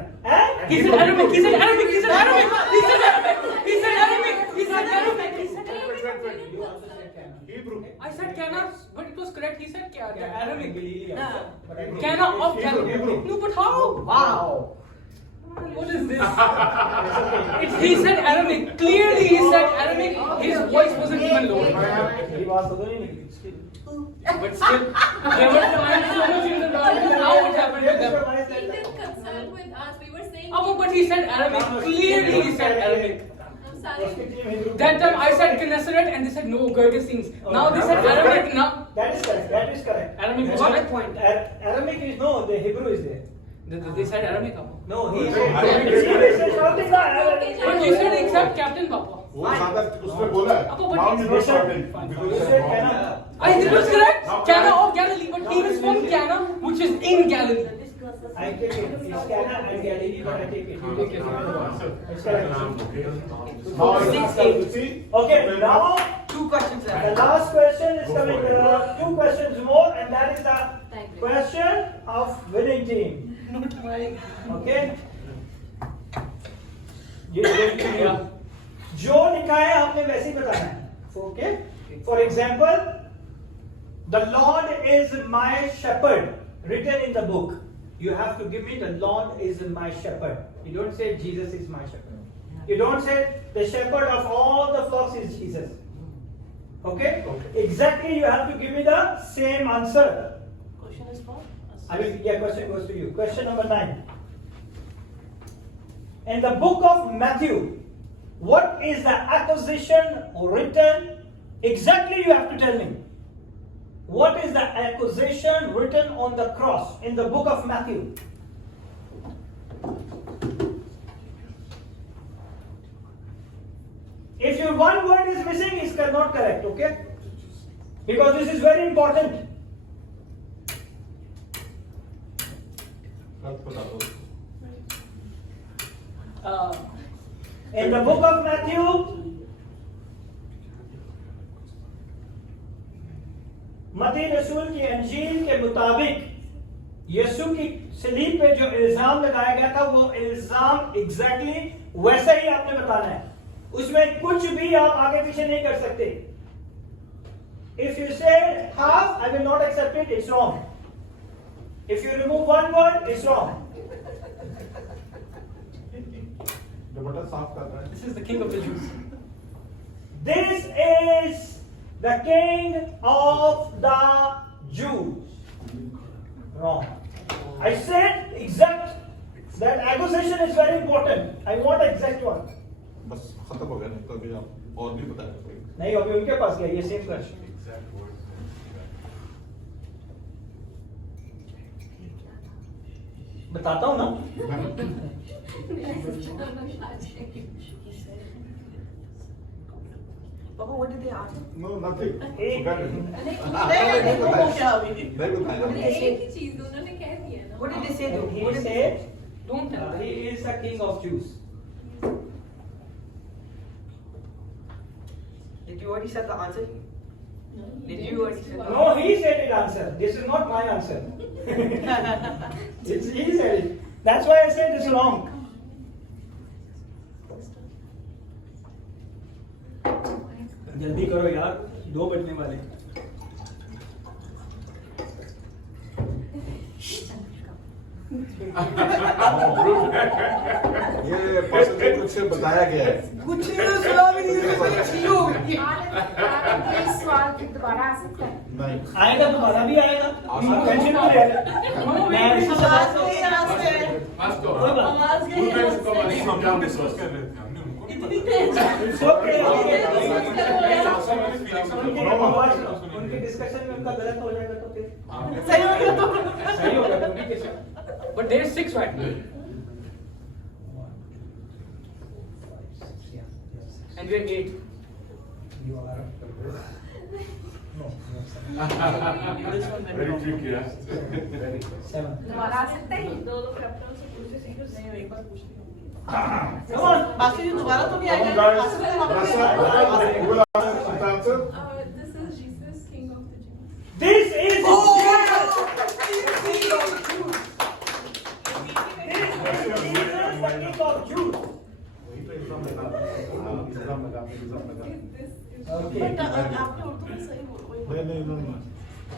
He said Arabic. He said Arabic. He said Arabic. He said Arabic. He said Arabic. He said Arabic. He said Arabic. You also said Cana. Hebrew. I said Cana, but it was correct. He said Cana. Arabic, Galilee also. But I didn't. Cana of Cana. Hebrew. No, but how? Wow. What is this? He said Arabic. Clearly, he said Arabic. His voice wasn't even low. He was the still. But still, there were times so much in the garden. How it happened to them? He didn't consult with us. We were saying. Oh, but he said Arabic. Clearly, he said Arabic. I'm sorry. That time I said Knesset and they said no, Gergesines. Now they said Arabic. Now That is correct. That is correct. Arabic was One correct. point. Arabic is no. The Hebrew is there. They said Arabic. No, he No, said. Arabic. He said something like Arabic. But you said except Captain Papa. वो ज़्यादा उसने बोला है. Appa, but Now it's you know Listen, starting. fine. Because You you said said wrong. Cana. It was correct. Cana of Galilee, but he was from Cana, which is in Galilee. I take it. It's Cana and Galilee, but I take it. You take it. It's correct. Now I have to see. Okay, now 2 questions the left. last question is coming. 2 questions more, and that is the question of winning team. Not my. Okay? ये जो लिखा है आपने वैसे ही बताना है. Okay? For example, the Lord is my shepherd, written in the book. You have to give me the Lord is my shepherd. You don't say Jesus is my shepherd. You don't say the shepherd of all the flocks is Jesus. Okay? Exactly, you have to give me the same answer. Question is for us. I mean, yeah, question goes to you. Question number 9. In the book of Matthew, what is the accusation written? Exactly, you have to tell me. What is the accusation written on the cross in the book of Matthew? If your one word is missing, it's not correct, okay? Because this is very important. आप बता दो. In the book of Matthew, मत्ती रसूल की अंजील के मुताबिक यीशु की सलीब पे जो इल्जाम लगाया गया था वो इल्जाम एग्जैक्टली वैसा ही आपने बताना है, उसमें कुछ भी आप आगे पीछे नहीं कर सकते. If you say half, I will not accept it, it's wrong. If you remove one word, it's wrong. दुपट्टा साफ कर रहा है. This is the king of the Jews. This is the king of the Jews. Wrong. I said exact. That accusation is very important. I want exact one. बस खत्म हो गया, नहीं तो अभी आप और भी बता सकते. नहीं, अभी उनके पास गया ये सेम क्वेश्चन. Exact words. बताता हूँ ना. Papa, what did they ask? No, nothing. एक- Forget it. नहीं, वो क्या अभी? नहीं बताया. एक ही चीज उन्होंने कह दिया ना. What did they say though? He What did they said, say? Don't tell. he is the king of Jews. Did you already said the answer? Did you already say the No, he said it answer. This is not my answer. He said it. That's why I said this is wrong. जल्दी करो यार, 2 बजने वाले. ये person कुछ बताया गया है. कुछ नहीं तो सुना भी नहीं, तो मेरी छी हो गई. सवाल फिर दोबारा आ सकता है. नहीं. आएगा तुम्हारा भी आएगा. टेंशन क्यों ले रहे? मैं इसी सवाल आवाज को नहीं यहाँ से. कोई बात आवाज नहीं यहाँ से. हम लोग डिस्कस कर रहे थे, हमने उनको नहीं इतनी बताया. तेज. It's okay. उनके उनके डिस्कशन में उनका गलत हो जाएगा तो फिर सही हो गया तो. सही होगा उनकी के साथ. But there is 6 right now. And we are 8. You are. No. Very tricky, yeah. 7. दोबारा आ सकता है. दो कैप्टन से पूछे नहीं, एक बार पूछ ली. Come on. बाकी जो दोबारा तो भी Come on, आएगा. guys. बाकी तो Rasa, वापस who will answer the answer? This is Jesus, King of the Jews. This is Oh! the king of Jews. वही तो इल्जाम लगा. इल्जाम लगा. This is Okay. बट आपने उर्दू में सही बोला. नहीं.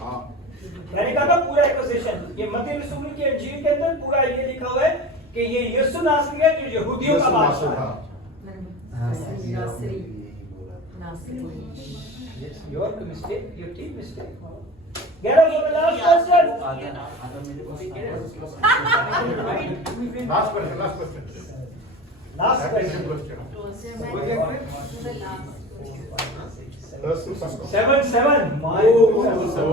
हाँ. मैंने कहा था पूरा एक्विजिशन. ये मत्ती रसूल की अंजील के अंदर पूरा ये लिखा हुआ है कि ये यीशु नासरी है जो यहूदियों का बादशाह है. Yes, your mistake, your team mistake. Get up for the last question. Last question. Last Question. question. First to some. 7-7. My Oh. So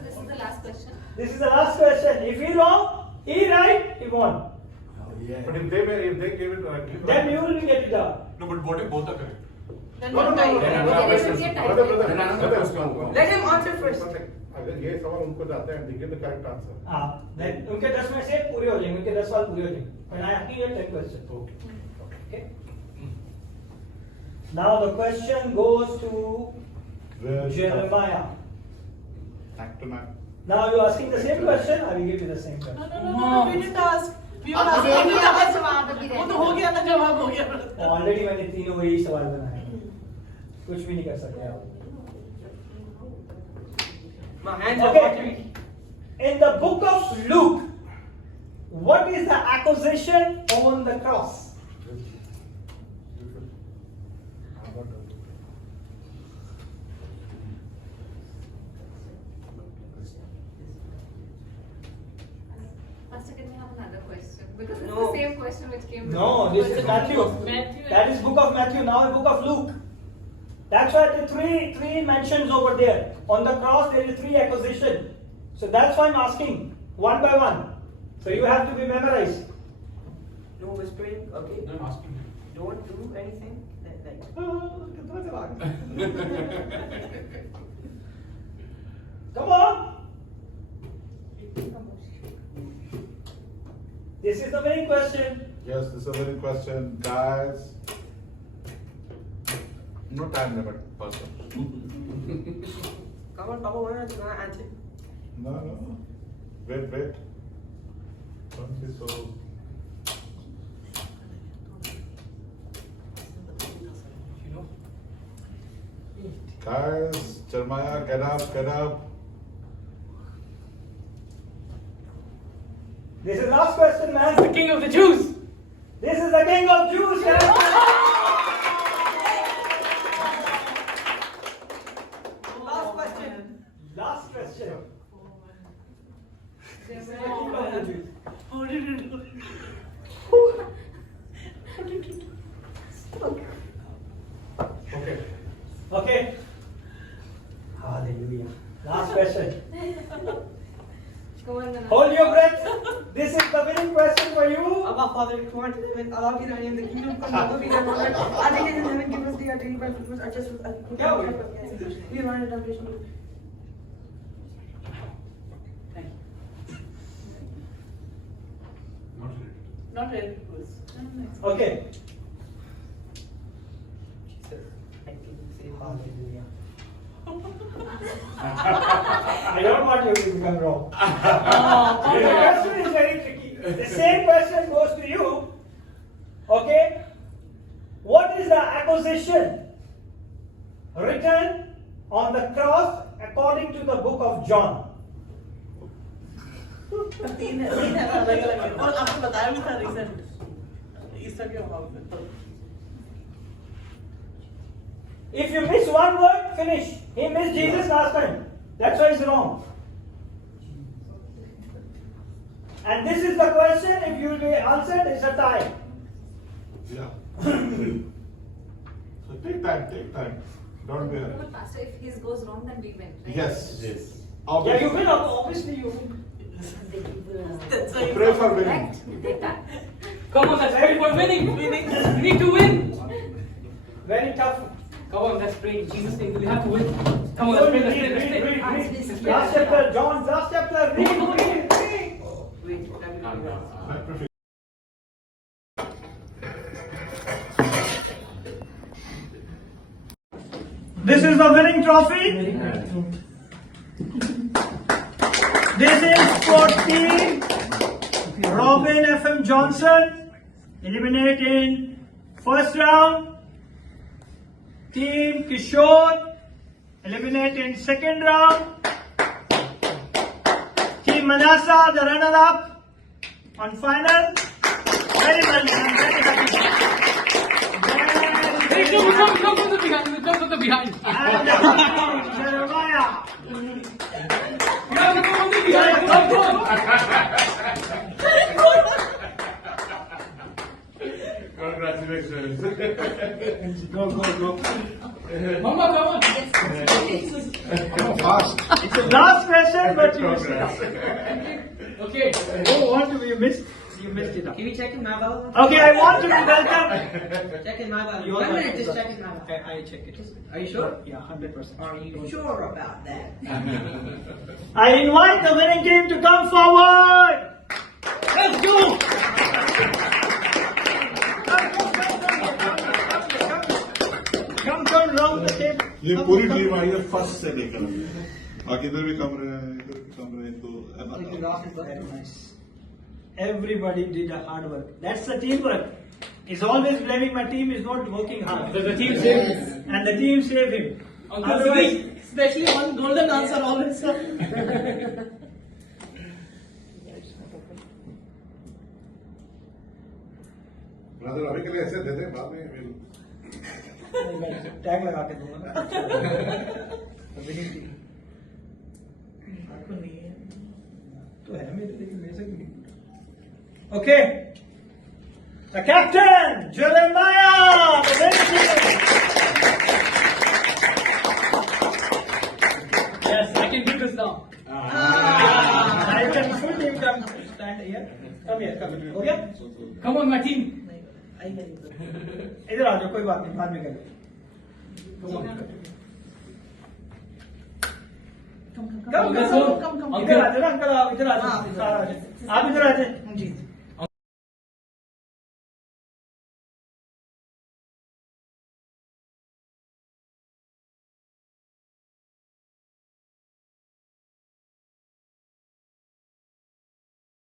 this is the last question. This is the last question. If he wrong, he right, he won. But if they give it Then you will get it done. No, but what if both are correct? Then No. Brother, Let him answer first. अगर ये सवाल उनको जाता है, they give the correct answer. हाँ, then उनके 10 में से पूरे हो जाएंगे, उनके 10 सवाल पूरे हो जाएंगे. When I ask you 10 questions. Okay. Now the question goes to Jeremiah. Act to act. Now you are asking the same question. I will give you the same No, question. we didn't ask. We were asking. वो तो हो गया ना, जवाब हो गया. Already मैंने तीनों वही सवाल बनाए. कुछ भी नहीं कर सकते आप. My hands are Okay. watery. In the book of Luke, what is the accusation on the cross? Pastor, can we have another question? Because it's No. the same question which came. No, this is Matthew. That is book of Matthew. Now the book of Luke. That's why the three mentions over there. On the cross there is 3 accusation. So that's why I'm asking one by one. So you have to be memorized. No whispering, okay? I'm asking. Don't do anything. Like. Come on. This is the main question. Yes, this is a very question, guys. No time limit, person. Come on, Papa, why not you gonna answer? No. Wait. Don't be so. You know? Guys, Jeremiah, get up. This is last question, man. The King of the Jews! This is the King of Jews. Last question. Last question. This is the King of the Jews. How did you do Okay. Okay. Hallelujah. Last question. Come on, Nana. Hold your breath. This is the winning question for you. Abba, Father, come on to heaven. Allah be thine in the kingdom come. Allah be thine honor. I think in heaven give us the daily bread for us. I just Yeah, we are not in temptation. Thank you. Not related. Not really close. Okay. Hallelujah. I don't want you to become wrong. The question is very tricky. The same question goes to you. Okay? What is the accusation written on the cross according to the book of John? तीन अलग अलग है और आपको बताया भी था reason Easter के अबाउट में If you miss one word, finish. He missed Jesus last time. That's why he's wrong. And this is the question. If you will be answered, it's a tie. Yeah. So take time. Don't be hurried. But Pastor, if his goes wrong, then we win, right? Yes. Yeah, you win. Obviously, you win. They give That's So why pray for winning. correct data. Come on, let's pray for winning! We need to win! Very tough. Come on, let's pray in Jesus' name. We have to win. Come on, let's pray. Read. Last chapter, John, last chapter. Read. This is the winning trophy. This is for team Robin FM Johnson, eliminate in first round. Team Kishore, eliminate in second round. Team Manasa, the runner-up on final. Very well done. I'm very happy. Hey, come from the behind. Come from the behind. And Jeremiah. Come from the behind. Congratulations. Go. Mama, come on. Fast. It's the last question, but you missed it. Okay. Oh, what you missed? You missed it up. Can we check in my Bible? Okay, I want to welcome. Check in my Bible. You 1 want minute, to- just check in my Bible. I check it. Are you sure? Yeah, 100%. Are you sure about that? I invite the winning team to come forward. Let's go. Come round the table. ये पूरी team आई है first से लेकर बाकी इधर भी कमरे हैं इधर भी कमरे हैं तो Very nice. Everybody did a hard work. That's the teamwork. He's always blaming my team is not working hard. The team saved us. And the team saved him. Otherwise, especially on golden answer always. Brother अभी के लिए ऐसे दे दे बाद में tag लगा के दूंगा तो है मेरे लेकिन ले सकती okay the captain Jeremiah the winning team. yes, I can do this now. I can full team come stand here come here हो गया Come on, my team. इधर आ जाओ कोई बात नहीं बाद में करेंगे Come. इधर आ जाओ ना अंकल आप इधर आ जाओ आप इधर आ जाए